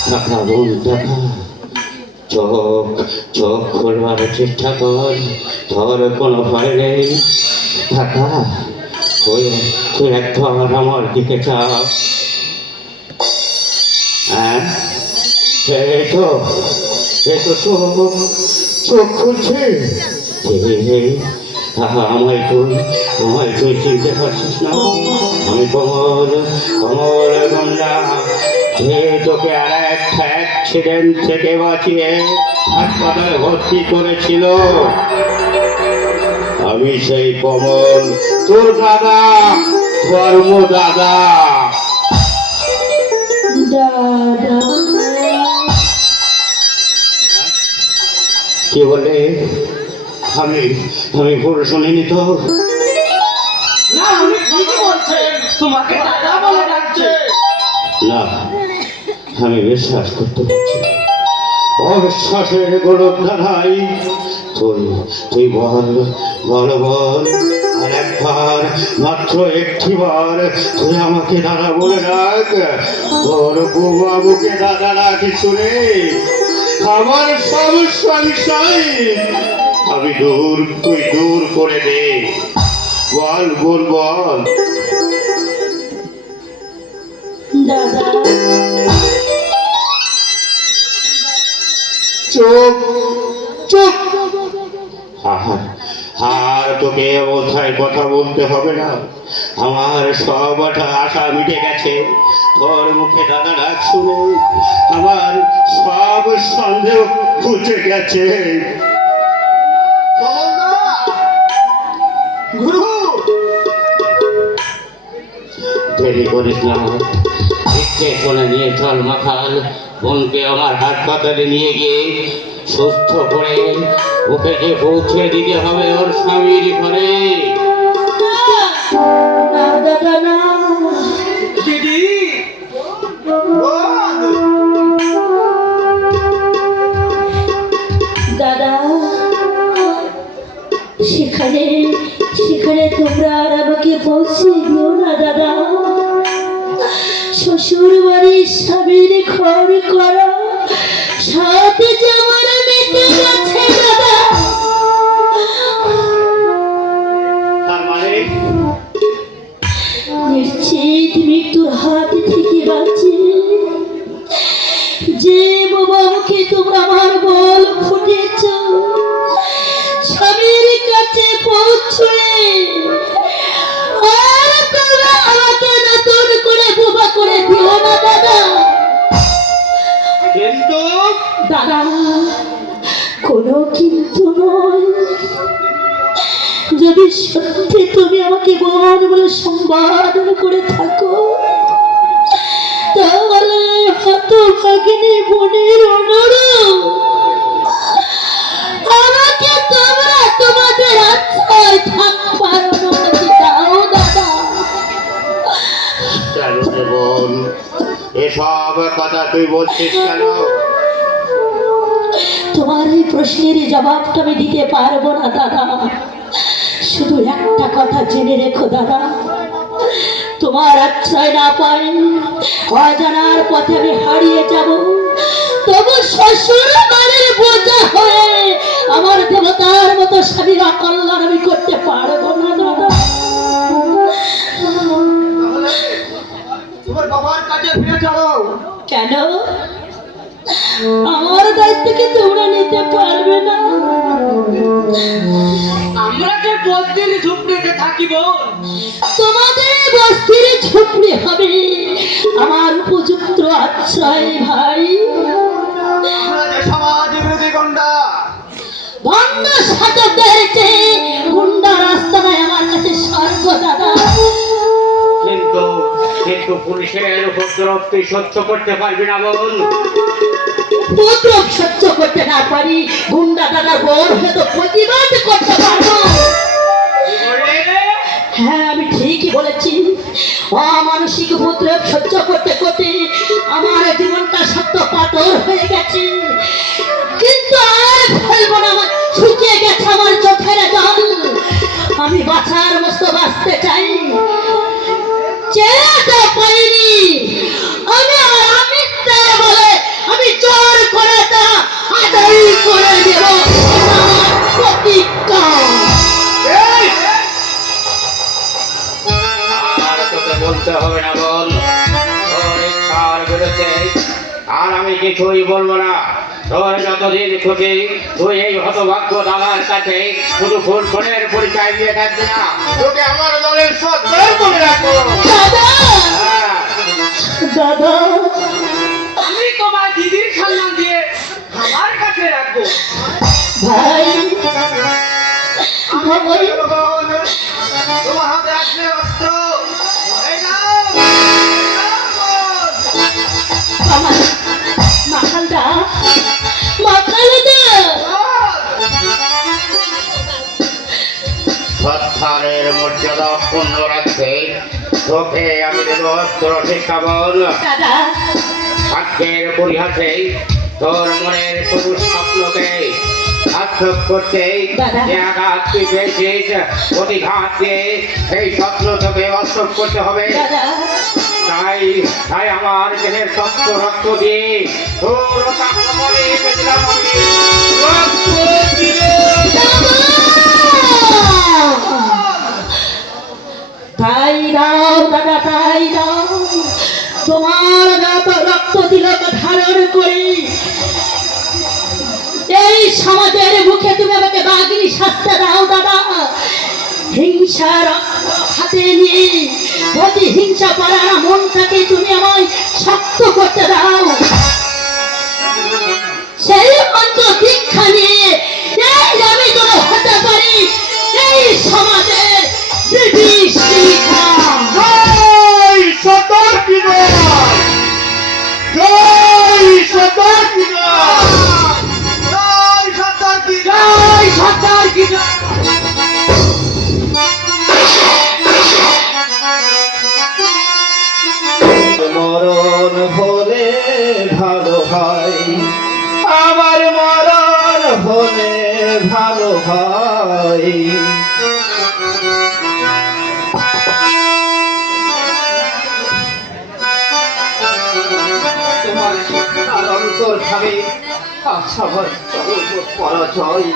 টাকা বোন টাকা চোখ খোলবার চেষ্টা কর, তোর কোনো ভয় নেই। টাকা তুই একবার আমার দিকে চাপ। হ্যাঁ এই তো চোখ খুলছে। আমায় তুই চিনতে পারছিস না? আমি কমল গঙ্গা, যে তোকে আর একটা অ্যাক্সিডেন্ট থেকে বাঁচিয়ে হাসপাতালে ভর্তি করেছিল। আমি সেই কমল, তোর দাদা, ধর্ম দাদা। কি বলে? আমি ভুল শুনিনি তো? না, উনি ঠিকই বলছেন, তোমাকে দাদা বলে ডাকছে। না, আমি বিশ্বাস করতে পারছি না। অবিশ্বাসের গরব দাঁড়াই। তুই বল আর একবার, মাত্র একটিবার তুই আমাকে দাদা বলে ডাক। তোর বাবুকে দাদা ডাকি শুনে আমার সমস্যা আমি তুই দূর করে দে। বল দাদা, চুপ আর তোকে অবস্থায় কথা বলতে হবে না। আমার সব আশা মিটে গেছে। তোর মুখে দাদা ডাক শুনে আমার সব সন্দেহ ঘুচে গেছে। গুরু, দেরি করিস না, স্টেশনে নিয়ে চল মাখাল। বোনকে আমার হাসপাতালে নিয়ে গিয়ে সুস্থ করে ওকে যে পৌঁছে দিতে হবে ওর স্বামীর ঘরে। না দাদা না, দিদি, দাদা, সেখানে তোমরা আর আমাকে পৌঁছে দিও না দাদা। শ্বশুর বাড়ির স্বামীর ঘর করা সাথে যে আমার মেটে গেছে দাদা। তার মানে নিশ্চিত মৃত্যুর হাত থেকে বাঁচিয়ে যে বাবাকে তোমরা আমার বল ফুটেছ, স্বামীর কাছে পৌঁছে আর তোমরা আমাকে নতুন করে বোবা করে দিও না দাদা। কিন্তু দাদা, কোনো কিন্তু নয়। যদি সত্যি তুমি আমাকে বোন বলে সম্বোধন করে থাকো, তাহলে হতভাগিনী বোনের অনুরোধ আমাকে তোমরা তোমাদের আশ্রয় থাকবার অনুমতি দাও দাদা। কেন রে বোন, এসব কথা তুই বলছিস কেন? তোমার এই প্রশ্নের জবাবটা আমি দিতে পারবো না দাদা। শুধু একটা কথা জেনে রেখো দাদা, তোমার আশ্রয় না পাই অজানার পথে আমি হারিয়ে যাব, তবু শ্বশুর বাড়ির বোঝা হয়ে আমার দেবতার মতো স্বামীর অকল্যাণ আমি করতে পারবো না দাদা। তোমার বাবার কাছে ফিরে চলো। কেন? আমার দায়িত্বকে তোমরা নিতে পারবে না? আমরা যে বস্তির ঝুপড়িতে থাকিব, তোমাদের বস্তির ঝুপড়ি হবে আমার উপযুক্ত আশ্রয় ভাই। আমরা যে সমাজ বিরোধী গন্ডা, ভণ্ড সাধকদের চেয়ে গুন্ডা রাস্তা নয় আমার কাছে স্বর্গ দাদা। কিন্তু পুলিশের উপদ্রব তুই সহ্য করতে পারবি না বল। উপদ্রব সহ্য করতে না পারি, গুন্ডা দাদা বোর হয়ে তো প্রতিবাদ করতে পারবো। হ্যাঁ, আমি ঠিকই বলেছি। অমানসিক উপদ্রব সহ্য করতে করতে আমার জীবনটা সত্য পাথর হয়ে গেছে, কিন্তু আর ফেলবো না, আমার শুকিয়ে গেছে আমার চোখের জল। আমি বাঁচার মতো বাঁচতে চাই, চেয়ে পাইনি আমি, আর আমি তার বলে আমি জোর করে তা আদায় করে দেব, এটা আমার প্রতিজ্ঞা। আর তোকে বলতে হবে না বল, তোর ইচ্ছার বিরুদ্ধে আর আমি কিছুই বলবো না। তোর যতদিন খুশি তুই এই হতভাগ্য দাদার কাছে শুধু ফুটবলের পরিচয় দিয়ে থাকবি না, তোকে আমার দলের সর্দার করে রাখবো। দাদা, হ্যাঁ, দাদা, আমি তোমার দিদির সম্মান দিয়ে আমার কাছে রাখবো। ভাই, ভাই, তোমার হাতে আসলে অস্ত্র এই নাও, আমার মাখালদা, মাখালদা, সত্তারের মর্যাদা অক্ষুণ্ণ রাখতে তোকে আমি দেব অস্ত্র শিক্ষা বল। দাদা, ভাগ্যের পরিহাসে তোর মনের সবুজ স্বপ্নকে সার্থক করতে দাদা। যে আঘাত তুই পেয়েছিস, প্রতিঘাত দিয়ে সেই স্বপ্ন তোকে বাস্তব করতে হবে। দাদা, তাই তাই আমার দেহের তত্ত্ব রক্ত দিয়ে তোর কামড়ে বেঁধলাম আমি। রক্ত দিয়ে তাই দাও দাদা, তাই দাও, তোমার গাত রক্ত তিলক ধারণ করি এই সমাজের মুখে তুমি আমাকে বাগিনী শাস্তি দাও দাদা। হিংসা রক্ত হাতে নিয়ে প্রতিহিংসা পারার মনটাকে তুমি আমায় শক্ত করতে দাও, সেই অন্ত দীক্ষা নিয়ে এই আমি যেন হতে পারি এই সমাজের বিভীষিকা। জয় সর্দার বিজয়, জয় সর্দার বিজয়, জয় সর্দার কি জয় সরকার কি জয়। মরণ হলে ভালো হয়, আমার মরণ হলে ভালো হয়। তোমার শিক্ষার অন্তর ভাবে আশাবাদ পরাজয়।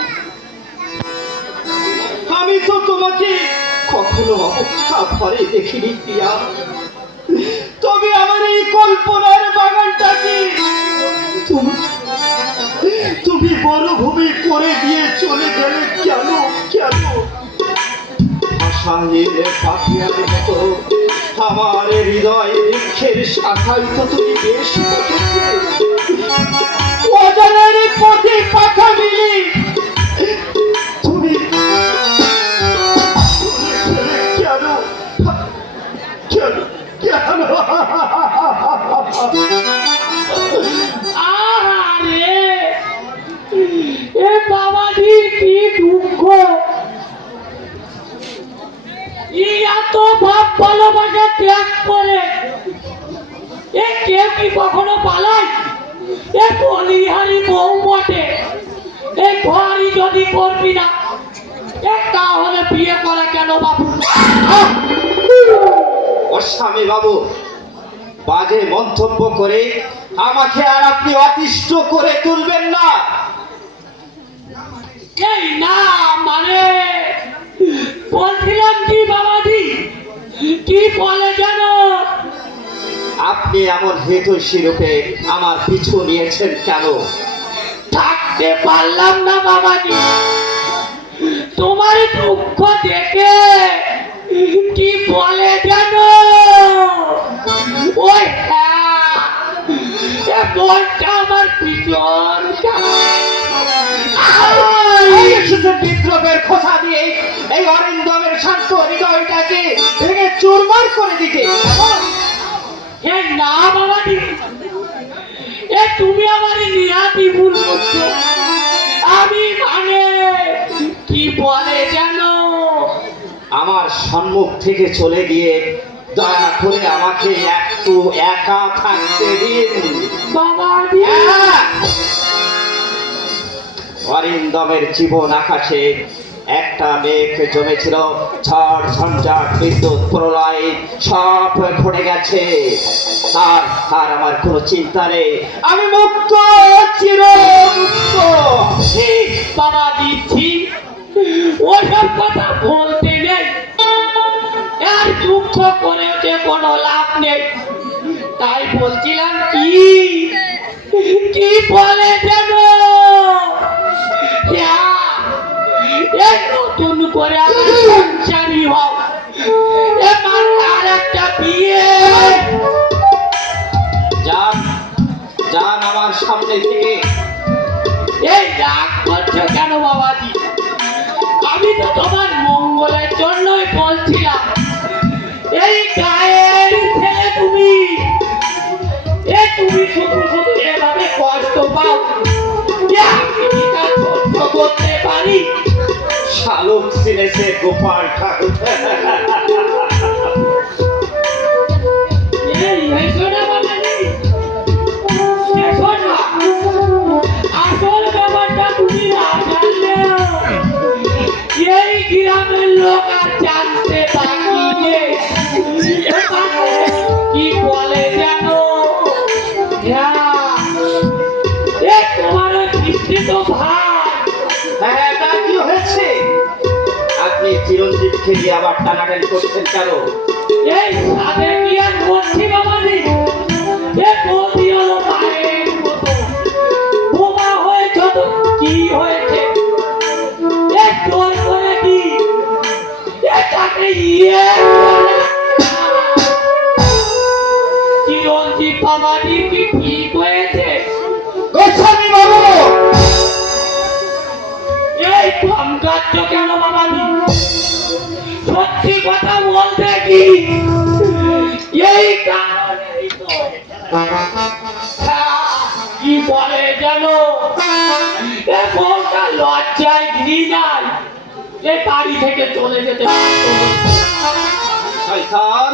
আমি তো তোমাকে কখনো অবস্থা ভরে দেখিনি প্রিয়া, তবে আমার এই কল্পনার বাগানটাকে তুমি মরুভূমি করে দিয়ে চলে গেলে কেন? কেন ভাষায় পাখিয়ার মতো আমার হৃদয় বৃক্ষের শাখায় তো তুমি বেশ বসেছে। অজানার পথে পাখা মিলি তুমি কেন? কেন? কেন? আরে এ বাবাজি, কি দুঃখ! এই এত ভাব ভালোবাসা ত্যাগ করে এ কেউ কি কখনো পালায়? এ বলিহারি বউ বটে, এ ঘরই যদি করবি না এ তাহলে বিয়ে করা কেন বাবু? ও স্বামী বাবু, বাজে মন্তব্য করে আমাকে আর আপনি অতিষ্ঠ করে তুলবেন না। এই না মানে বলছিলাম কি বাবাজি, কি বলে যেন? আপনি এমন হেতৈষী রূপে আমার পিছু নিয়েছেন কেন? থাকতে পারলাম না বাবাজি, তোমার দুঃখ দেখে কি বলে যেন? ওই হ্যাঁ, এ মনটা আমার ভীষণ বিদ্রোহের খোঁচা দিয়ে এই অরিন্দমের শান্ত হৃদয়টাকে ভেঙে চুরমার করে দিতে। এ না বাবাজি, এ তুমি আমার নিরাতি ভুল করছো। আমি মানে কি বলে জানো, আমার সম্মুখ থেকে চলে গিয়ে দয়া করে আমাকে একটু একা থাকতে দিন। বাবাজি অরিন্দমের জীবন আকাশে একটা মেঘ জমেছিল, ঝড় ঝঞ্ঝাট বিদ্যুৎ প্রলয় সব ঘটে গেছে। আর আর আমার কোনো চিন্তা নেই, আমি মুক্ত, চির মুক্ত। ঠিক বাবাজি ঠিক, ওসব কথা বলতে নেই, আর দুঃখ করে যে কোনো লাভ নেই। তাই বলছিলাম কি বলে যেন, এই নতুন করে আমার সংসারী হও, এবার আর একটা বিয়ে। যান যান আমার সামনে থেকে। এই রাগ করছো কেন বাবাজি? আমি তো তোমার মঙ্গলের জন্যই বলছিলাম। এই গায়ের ছেলে তুমি, তুমি শুধু শুধু এভাবে কষ্ট পাও, যে আমি কি তা সহ্য করতে পারি? শালুক সিনেছে গোপাল ঠাকুর। এই এসো না বাবাজি, এসো না। আসল ব্যাপারটা তুমি না জানলেও এই গ্রামের লোক আর জানতে বাকি নেই। কি বলে জানো, তোমার বিস্তৃত ভাই। হ্যাঁ, তা কি হয়েছে? আপনি চিরঞ্জীবকে দিয়ে আবার টানাটানি করছেন কেন? এই সাথে কি আর করছি বাবাজি, এ বলছি হলো মায়ের মতো। বোমা হয়েছ তো কি হয়েছে, এ জোর করে কি এটাকে চিরঞ্জীব বাবাজি কি ঠিক হয়েছে? গোস্বামী বাবু, এই ধমকাচ্ছ কেন বাবাজি? সত্যি কথা বলতে কি এই কারণেই তো। কি বলে জানো, এ বউটা লজ্জায় ঘৃণায় এ বাড়ি থেকে চলে যেতে বাধ্য হচ্ছে। শয়তান,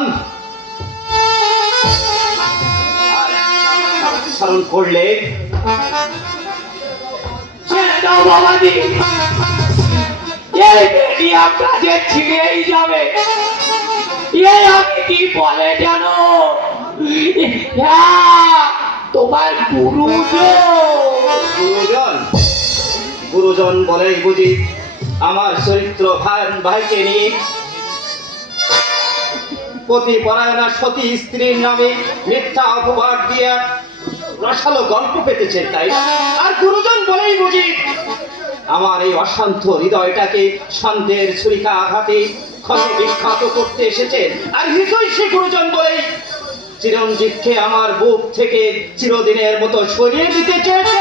স্মরণ করলে ছেড়ে দাও বাবাজি, এই মিডিয়া কাজে ছিঁড়েই যাবে। এই আমি কি বলে জানো, তোমার গুরুজন গুরুজন বলেই বুঝি আমার চরিত্র ভাইকে নিয়ে পতি পরায়ণা সতী স্ত্রীর নামে মিথ্যা অপবাদ দিয়ে রসালো গল্প পেতেছেন, তাই না? আর গুরুজন বলেই বুঝি আমার এই অশান্ত হৃদয়টাকে সন্দেহের ছুরিকা আঘাতে ক্ষত বিখ্যাত করতে এসেছেন। আর হৃদয় সে গুরুজন বলেই চিরঞ্জীবকে আমার বুক থেকে চিরদিনের মতো সরিয়ে দিতে চেয়েছে।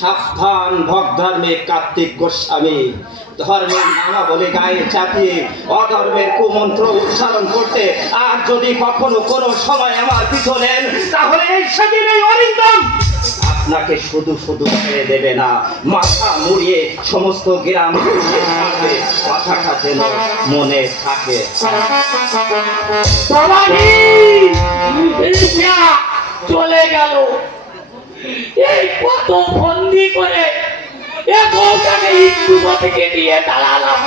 সাবধান ভগধর্মে কার্তিক গোস্বামী, ধর্মের নামা বলে গায়ে চাপিয়ে অধর্মের কুমন্ত্র উচ্চারণ করতে আর যদি কখনো কোনো সময় আমার পিছু নেন, তাহলে এই সেদিন এই অরিন্দম আপনাকে শুধু শুধু ছেড়ে দেবে না, মাথা মুড়িয়ে সমস্ত গ্রাম ঘুরিয়ে ছাড়বে। কথাটা যেন মনে থাকে। চলে গেল, এই কত বন্দি করে এ বউটাকে ইন্দুমতিকে দিয়ে দাঁড়ালাম।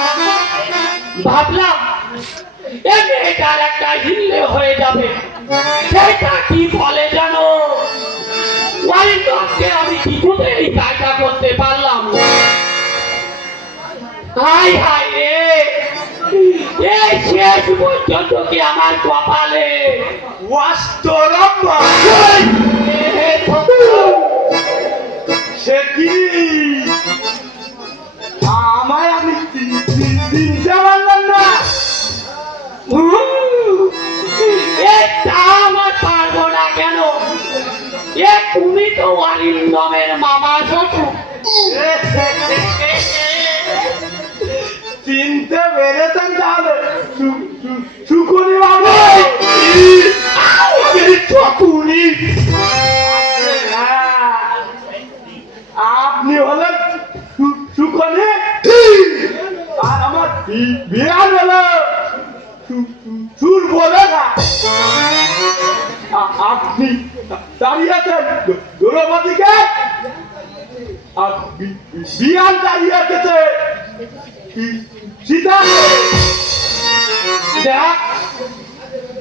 ভাবলাম এ মেয়েটার একটা হিল্লে হয়ে যাবে। এটা কি বলে জানো, ওয়ারিন্দমকে আমি কিছুতেই কাজটা করতে পারলাম না। হাই হাই রে, এই শেষ পর্যন্ত কি আমার কপালে ওয়াস্তরম্বা সে কি আমায় আমি চিনতে পারলাম না। এটা আমার পারবো না কেন, এ তুমি তো অরিন্দমের মামা শ্বশুর। চিনতে পেরেছেন তাহলে শুকুনি বাবু শকুনি আপনি হলেন শুকুনি আর আমার বিয়ার হলো সুর বলে না আপনি দাঁড়িয়ে আছেন দ্রৌপদীকে আর বিয়ার দাঁড়িয়ে আছে সীতা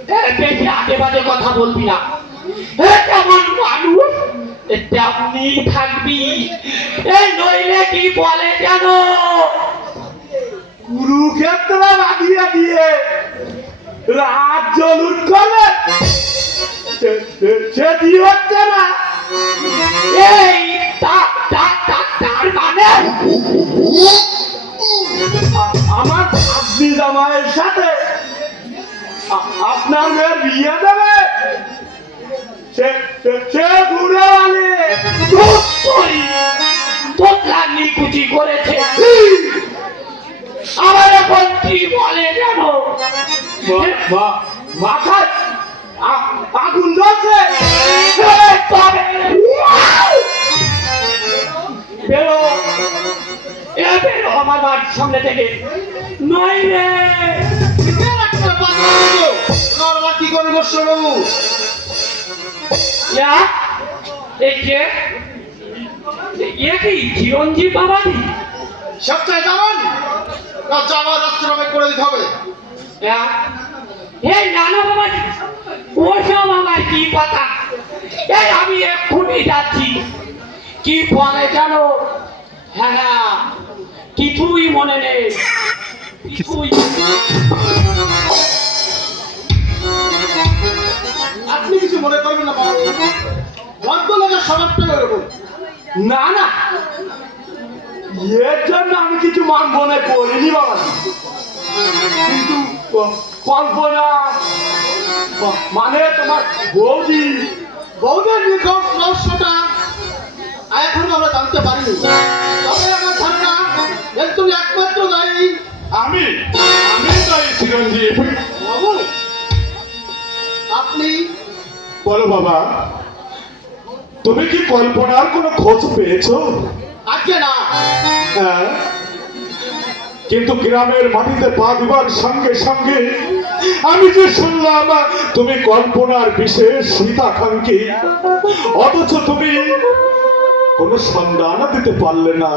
দেখ বেশি আগে বাজে কথা বলবি না কেমন মানুষ তেমনি থাকবি এই নইলে কি বলে কেন কুরুক্ষেত্রে বাঁধিয়ে দিয়ে রাজ্য লুট করবে সেটি হচ্ছে না এই তার মানে আমার আপনি জামাইয়ের সাথে আপনার মেয়ের বিয়ে দেবে সে ঘুরে মানে তোতলানি কুচি করেছে আমার এখন কি বলে কেন মাথায় আগুন জ্বলছে বেরো বেরো আমার বাড়ির সামনে থেকে নই রে কি করবে গোস্বামী এই যে এ কি চিরঞ্জীব বাবাজি সবচেয়ে যাবেন না যাওয়ার রাস্তা করে দিতে হবে এই নানা বাবাজি ওসব আমার কি কথা এই আমি এক্ষুনি যাচ্ছি কি বলে জানো হ্যাঁ কিছুই মনে নেই কিছুই আপনি কিছু মনে করবেন না ভদ্রলোকের স্বভাবটা এরকম না না এর জন্য আমি কিছু মনে করিনি বাবা কিন্তু কল্পনা মানে তোমার বৌদি বৌদের নিকট রহস্যটা এখনো আমরা জানতে পারিনি তবে আমার ধারণা এর তুমি একমাত্র দায়ী আমি তাই চিরঞ্জীব। বাবু আপনি বলো বাবা, তুমি কি কল্পনার কোনো খোঁজ পেয়েছো? আজকে না হ্যাঁ, কিন্তু গ্রামের মাটিতে পা দিবার সঙ্গে সঙ্গে আমি যে শুনলাম তুমি কল্পনার বিশেষ হিতাকাঙ্ক্ষী, অথচ তুমি কোনো সন্ধান দিতে পারলে না।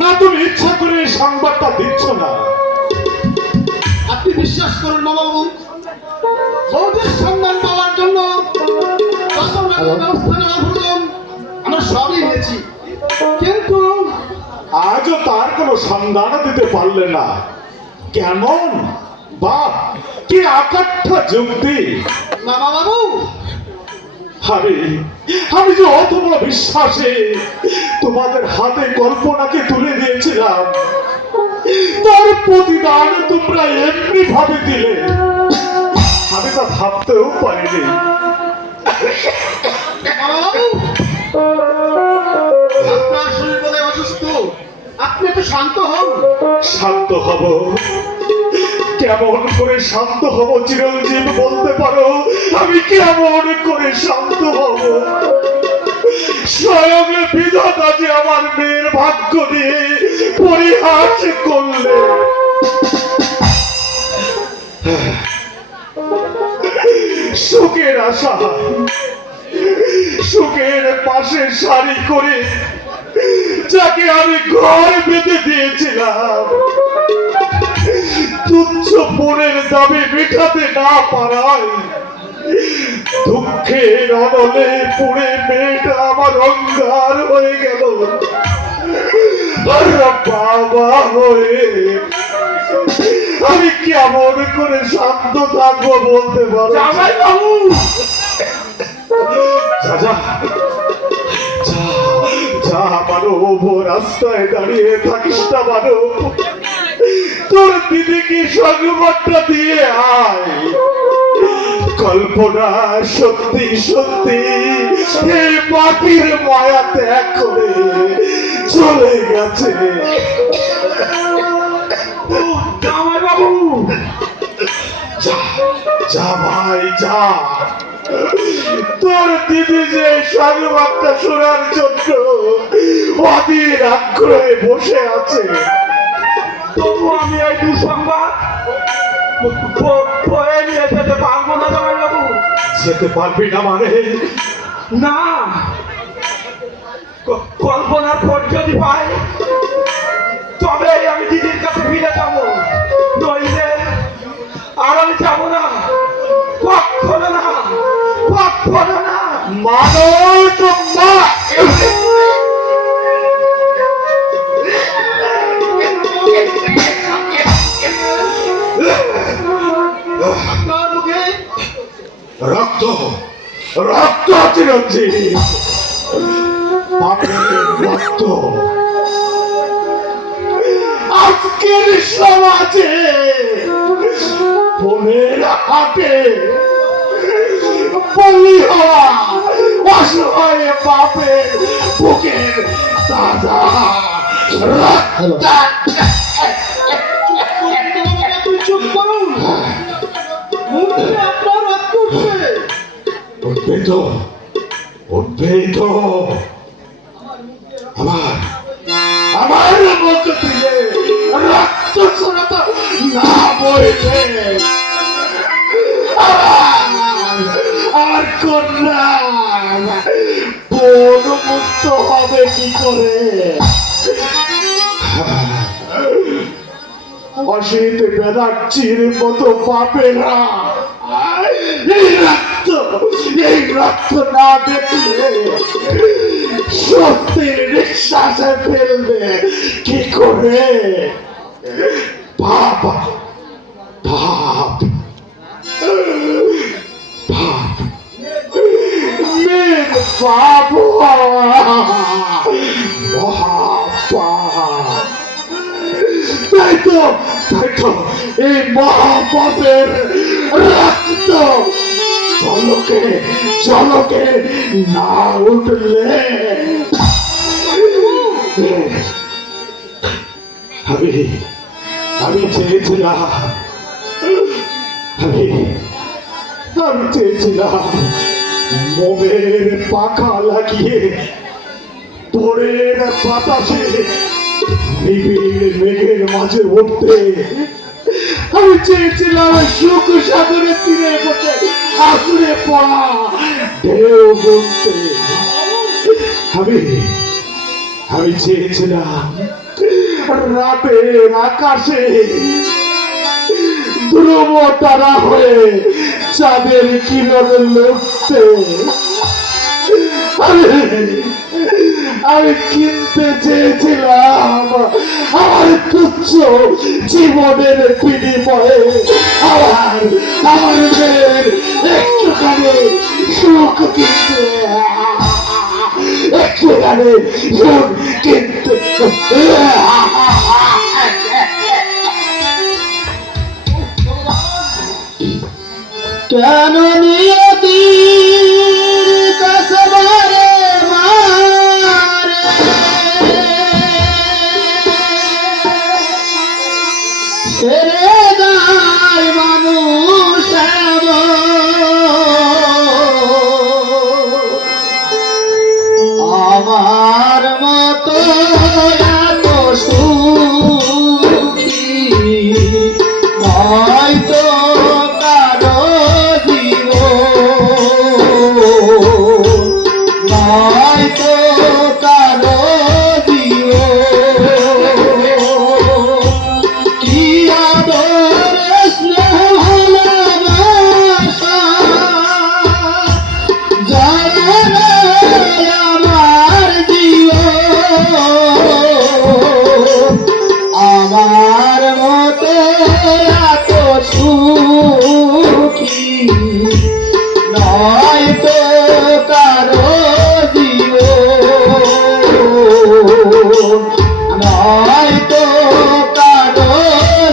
না, তুমি ইচ্ছা করে এই সংবাদটা দিচ্ছ না। আপনি বিশ্বাস করুন না বাবু, বৌদের সন্ধান পাওয়ার জন্য যত রকম ব্যবস্থা নেওয়া প্রয়োজন আমরা সবই নিয়েছি, কিন্তু আজও তার কোনো সন্ধান দিতে পারলে না। কেমন? বাহ, কি আকাঠ্য যুক্তি! মামা বাবু আমি যে অত বড় বিশ্বাসে তোমাদের হাতে কল্পনাকে তুলে দিয়েছিলাম, তার প্রতিদান তোমরা এমনি ভাবে দিলে, আমি তা ভাবতেও পারিনি। মামা বাবু আপনার শরীর বলে অসুস্থ, আপনি একটু শান্ত হন। শান্ত হব? কেমন করে শান্ত হব চিরঞ্জীব, বলতে পারো? আমি কেমন করে শান্ত হব? স্বয়ং বিধাতা যে আমার মেয়ের ভাগ্য দিয়ে পরিহাস করলে। সুখের আশা, সুখের পাশে সারি করে যাকে আমি ঘর বেঁধে দিয়েছিলাম, তুচ্ছ পণের দাবি মেটাতে না পারায় দুঃখের অনলে পুড়ে মেয়েটা আমার অঙ্গার হয়ে গেল। আর বাবা হয়ে আমি কেমন করে শান্ত থাকবো বলতে পারো? জামাই বাবু যা যা যা যা মানব, রাস্তায় দাঁড়িয়ে থাকিস না মানব, তোর দিদিকে সংবাদটা দিয়ে আয়। কল্পনা সত্যি সত্যি এই মাটির মায়া ত্যাগ করে চলে গেছে। জামাই বাবু, যা যা ভাই যা, তোর দিদি যে সংবাদটা শোনার জন্য অধীর আগ্রহে বসে আছে, তবু আমি এই দুঃসংবাদ বয়ে নিয়ে যেতে পারবো না জামাই বাবু। যেতে পারবি না মানে? না, কল্পনার পর যদি পাই তবে আমি দিদির কাছে ফিরে যাবো, নইলে আর আমি যাবো না, কখনো না, কখনো না। মানুষ আপনার মুখে রক্ত রক্ত চিরঞ্জীব, পাপের রক্ত আজকের সমাজে বোনের হাতে বলি হওয়া অসহায় পাপের বুকের তাজা রক্ত। তুই চুপ করুন, মুখে আপনার রক্ত উঠছে। উঠবে তো, উঠবেই তো। আমার আমার মুখ থেকে রক্ত ছড়াতো না বইলে আমার কন্যা বোন মুক্ত হবে কি করে? অসিত বেদাচ্ছির মতো পাপেরা এই রক্ত না দেখলে সত্যির নিঃশ্বাসে ফেলবে কি করে? পাপ পাপ পাপ মেন পাপ মহাপাপ। তাই তো এই মহাপাপের রক্ত চলকে চলকে না উঠলে আমি চেয়েছিলাম আমি চেয়েছিলাম মোমের পাখা লাগিয়ে ভোরের বাতাসে নিবিড় মেঘের মাঝে উঠতে। আমি চেয়েছিলাম সুখ সাগরের তীরে বসে আসরে পড়া ঢেউ গুনতে। আমি চেয়েছিলাম রাতের আকাশে ধ্রুব তারা হয়ে চাঁদের কিরণে লুটতে। আমি কিনতে চেয়েছিলাম আমার তুচ্ছ জীবনের বিনিময়ে আমার মেয়ের একটুখানি সুখ কিনতে, একটুখানি সুখ কিনতে। কেন নিয়তির কাছবারে মারে ছেড়ে যায় মানুষ আমার মতো এত সুখী হয়তো কারো নয়তো কারো কি আদর স্নেহ ভালোবাসা জানে না আমার জীবন। আমার মতো এত সুখী নয়তো কারো জীবন, নয়তো কারো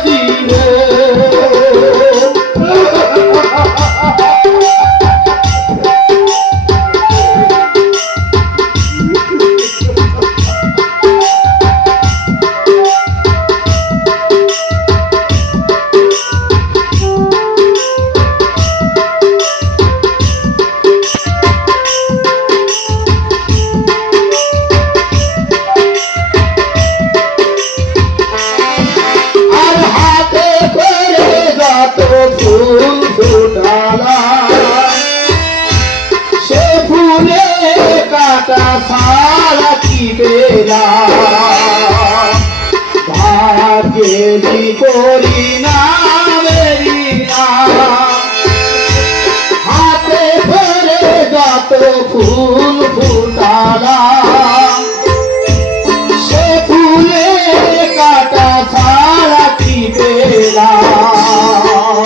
জীবন। করি না মেরি না হাতে ধরে যত ফুল ফুটালাম সে ফুলে কাটা ছাড়া কি পেলাম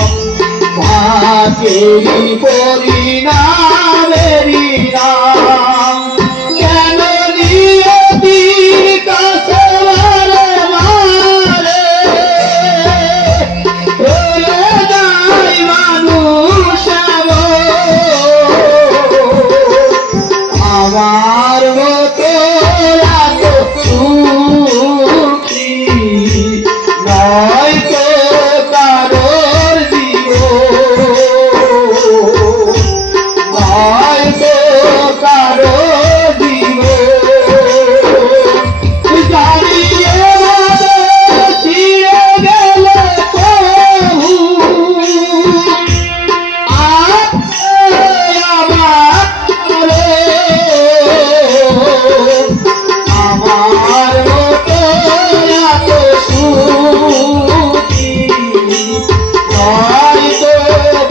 ভাগ্যেরই পরিণামেরই নাম কেন নিয়তির কাছে মারে মারে হয়ে যায় মানুষ আমার মতো এত সুখী নয় তো কারোর জীবন নয় তো কারোর জীবন জানিয়ে মনে ছিঁড়ে গেলে প্রভু আমার মতো এত সুখী নয় তো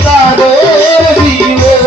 কারোর জীবন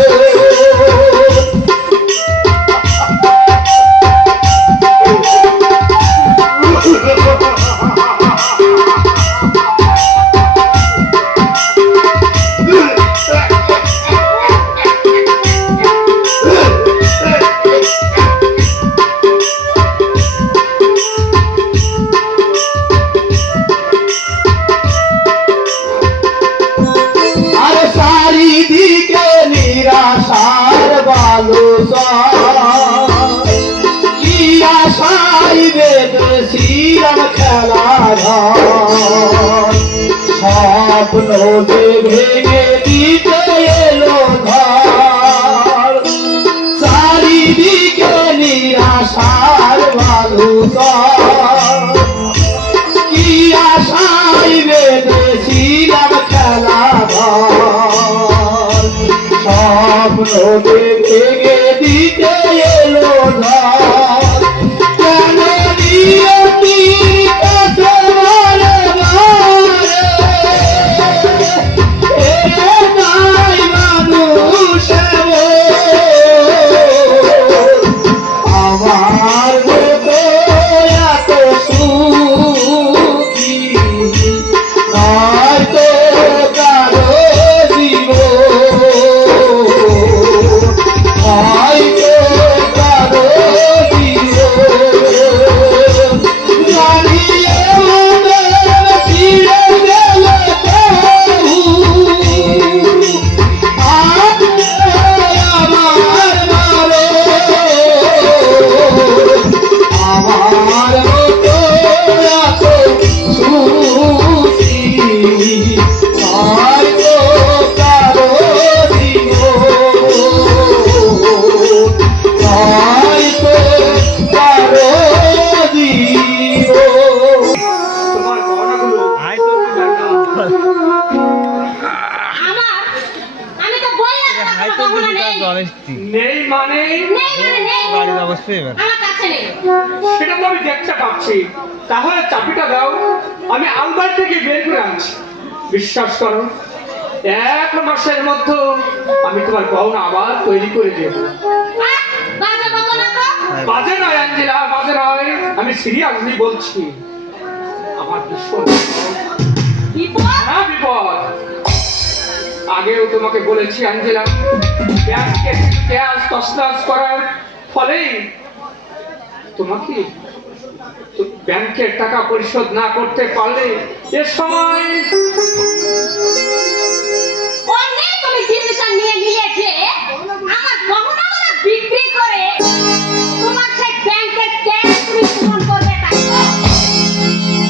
আর চারিদিকে নিরাশার বালুচা কি আশাই বেদশিরাম খেলার স্বপ্ন যে ভেঙে দিতে এলো ঘর চারিদিকে নিরাশার বালুচা কি আশাই বেদশিরাম খেলা স্বপ্ন ভেঙে দিতে এলো ঘর কেন নিয়তির কাছে মারে মারে এ নাই মানুষ আমার মতো এত সুখী নয় তো কারো জীবন নয় তো কারো জীবন জানিয়ে মনে ছিঁড়ে গেলে প্রভু আমার মারে আমার মতো এত সুখী নয় তো কারো জীবন নয় তো কারো জীবন তোমার গহনাগুলো আয় তো আমার আমি তো বললাম না হাই তো কখনো নেই জল এসছি নেই মানে নেই মানে নেই বাড়ির অবস্থা এবার আমার কাছে নেই সেটা তো আমি দেখতে পাচ্ছি। তাহলে চাবিটা দাও, আমি আলমারি থেকে বের করে আনছি। বিশ্বাস করো 1 মাসের মধ্যে আমি তোমার গহনা আবার তৈরি করে দেবো। বাজে বলো না তো বাজে নয় অ্যাঞ্জেলা, বাজে নয়, আমি সিরিয়াসলি বলছি। আমার ভীষণ বিপদ হ্যাঁ বিপদ। আগেও তোমাকে বলেছি অ্যাঞ্জেলা, ব্যাংকে ক্যাশ তছনছ করার ফলে তোমাকে ব্যাংকের টাকা পরিশোধ না করতে পারলে এ সময় অনেক তুমি ডিসিশন নিয়ে নিলে যে আমার গহনাগুলো বিক্রি করে তোমার সেই ব্যাংকের ক্যাশ তুমি পূরণ করবে তাই তো?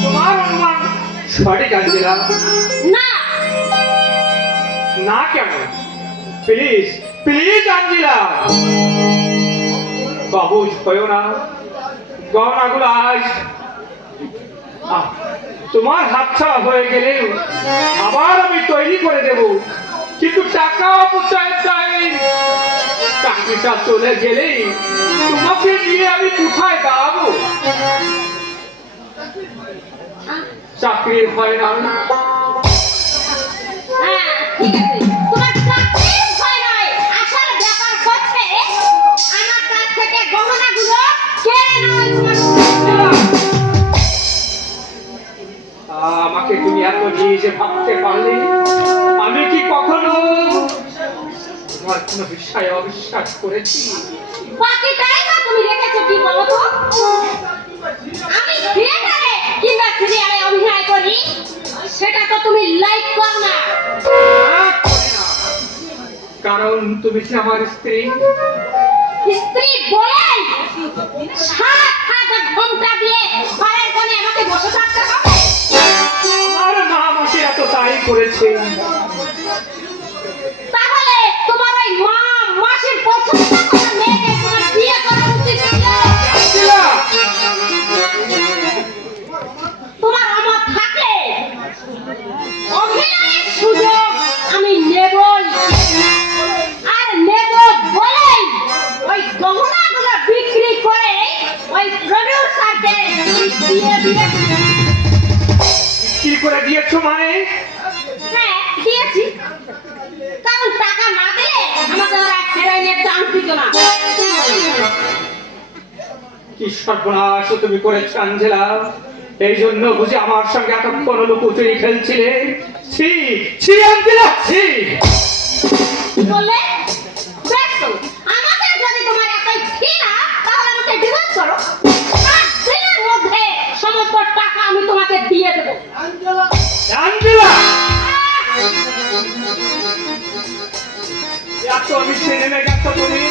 তোমার অনুমান সঠিক অ্যাঞ্জেলা। না না কেন? প্লিজ প্লিজ অ্যাঞ্জেলা, বাবু ভয়ও না। গহনাগুলো আজ তোমার হাতছাড়া হয়ে গেলে আবার আমি তৈরি করে দেব, কিন্তু টাকা অপচয় চাই। চাকরিটা চলে গেলেই তোমাকে দিয়ে আমি কোথায় দাঁড়াবো? চাকরি হয় না। হ্যাঁ, ঠিক আছে। তোমার চাকরির ভয় নয়। আসল ব্যাপার হচ্ছে আমার কাছ থেকে গহনাগুলো কেড়ে নেওয়াই তোমার উদ্দেশ্য। আমাকে তুমি এত নিজে ভাবতে পারলে? আমি কি কখনো তোমার কোনো বিষয়ে অবিশ্বাস করেছি? বাকিটাই বা তুমি রেখেছো কি বলো তো? আমি থিয়েটারে কিংবা সিরিয়ালে অভিনয় করি, সেটা তো তুমি লাইক করো না। করি না। কারণ তুমি কি আমার স্ত্রী? স্ত্রী বলেই 7 ঘন্টা দিয়ে ঘরের কোণে আমাকে বসে থাকতে হবে। আমার মা মাসিরা তো তাই করেছে। তাহলে তোমার ওই মা মাসির পছন্দ করা মেয়েকে তোমার বিয়ে করা উচিত ছিল। আঞ্জেলা! তোমার আমার থাকলে অভিনয়ের সুযোগ আমি নেবই, আর নেব বলেই ওই গহনাগুলো বিক্রি করে ওই প্রডিউসারকে দিয়ে দিয়েছি। কি করে দিয়েছো মানে? হ্যাঁ, দিয়েছি। কারণ টাকা না দিলে আমাদের ওরা হেরোইনের চান্স দিত না। কি সর্বনাশ তুমি করেছো আঞ্জেলা! এই জন্য বুঝি আমার সঙ্গে এতক্ষণ লুকোচুরি খেলছিলে? ছি ছি আঞ্জেলা, ছি! কি বললে? বেশ তো, আমাকে যদি তোমার এতই ঘৃণা, তাহলে আমাকে ডিভোর্স করো। 7 দিনের মধ্যে সমস্ত টাকা আমি তোমাকে দিয়ে দেবো। আঞ্জেলা! এত মিছে নেমে গেছো তুমি?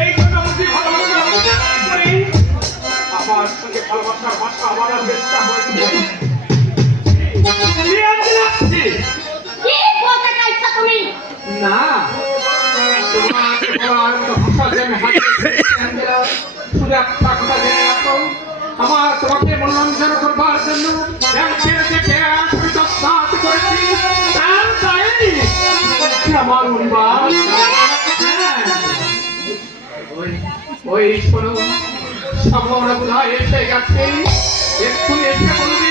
এই জন্য বুঝি ভালোবাসা করি? আমার সঙ্গে ভালোবাসার ভাষা আমার চেষ্টা হয়েছে। ছি আঞ্জেলা, ছি! কি বলতে চাইছো তুমি? না, তোমার বলার ভাষা যে আমি হারিয়ে ফেলেছি আঞ্জেলা, শুধু একটা কথা জেনে রাখো, আমার তোমাকে মনোরঞ্জন করবার জন্য ব্যাংকের থেকে আমি দস্তাত করেছি। তার চাইনি আমার পরিবার। হ্যাঁ, ওই শোনো, সম্ভাবনা বোধহয় এসে গেছে। এক্ষুনি এসে বলবি।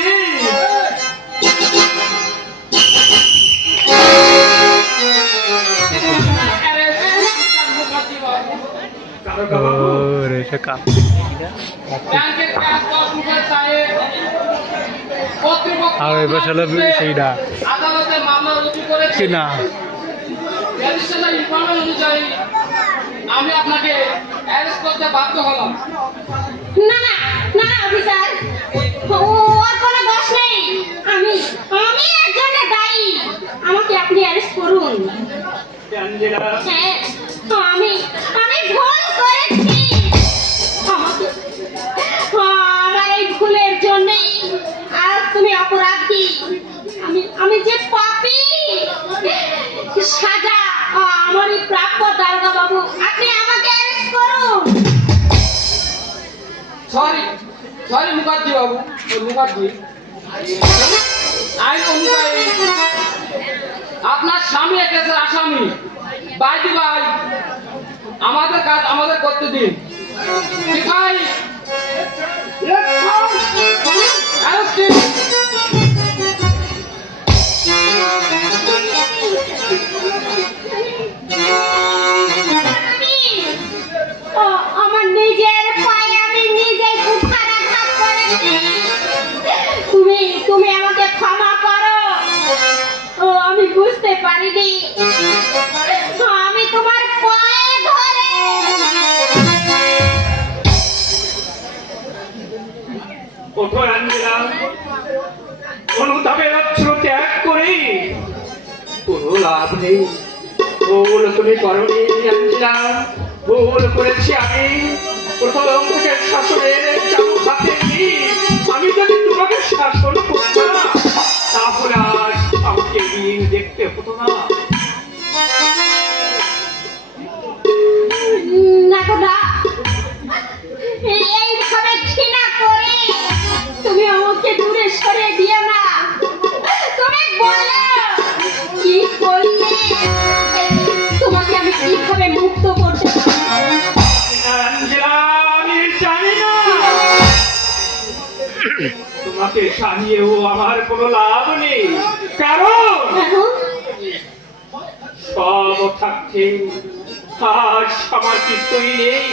কারো বাবু, ওরে সে কাপ আর এবার হলো সেইটা আদালতে মামলা রুজু করেছে কি না ম্যাজিস্ট্রেটের ইনফরমেশন অনুযায়ী আমি আপনাকে অ্যারেস্ট করতে বাধ্য হলাম। না না না না অফিসার, ওর কোনো দোষ নেই। আমি আমি এর জন্য দায়ী। আমাকে আপনি অ্যারেস্ট করুন। আঞ্জেলা, হ্যাঁ, আমি আমি ভুল করেছি। আমাকে আমার এই ভুলের জন্যই আজ তুমি অপরাধী। আমি যে পাপী, সাজা আমারই প্রাপ্য। দারোগা বাবু, আপনি আমাকে অ্যারেস্ট করুন। সরি সরি মুখার্জি বাবু, মুখার্জি, আইন অনুযায়ী আপনার স্বামী কেসের আসামি। বাইদি ভাই, আমাদের কাজ আমাদের করতে দিন। ঠিক ভাই, arrest him. আমার নিজের পায়ে আমি নিজেই কুঠারাঘাত করেছি। তুমি তুমি আমাকে ক্ষমা করো। আমি বুঝতে পারিনি। আমি তোমার পায়ে ধরে ওঠো আঞ্জেলা, অনুতাপের অস্ত্র ত্যাগ করে কোনো লাভ নেই। ভুল তুমি করনি আঞ্জেলা, ভুল করেছি আমি। প্রথম থেকে শাসনের চাবুক হাতে নিয়ে আমি যদি তোমাকে শাসন করতাম, তাহলে আজ আমাকে দিন দেখতে হতো না। না গো না, এইভাবে ঘৃণা করে তুমি আমাকে দূরে সরিয়ে দিও না। তুমি বলো কি করলে তোমাকে আমি কিভাবে মুক্ত করতে পারি? আঞ্জেলা, আমি জানি না। তোমাকে সারিয়েও আমার কোনো লাভ নেই, কারণ কেন? সব থাকতে আজ আমার কিছুই নেই।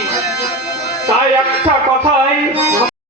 তাই একটা কথাই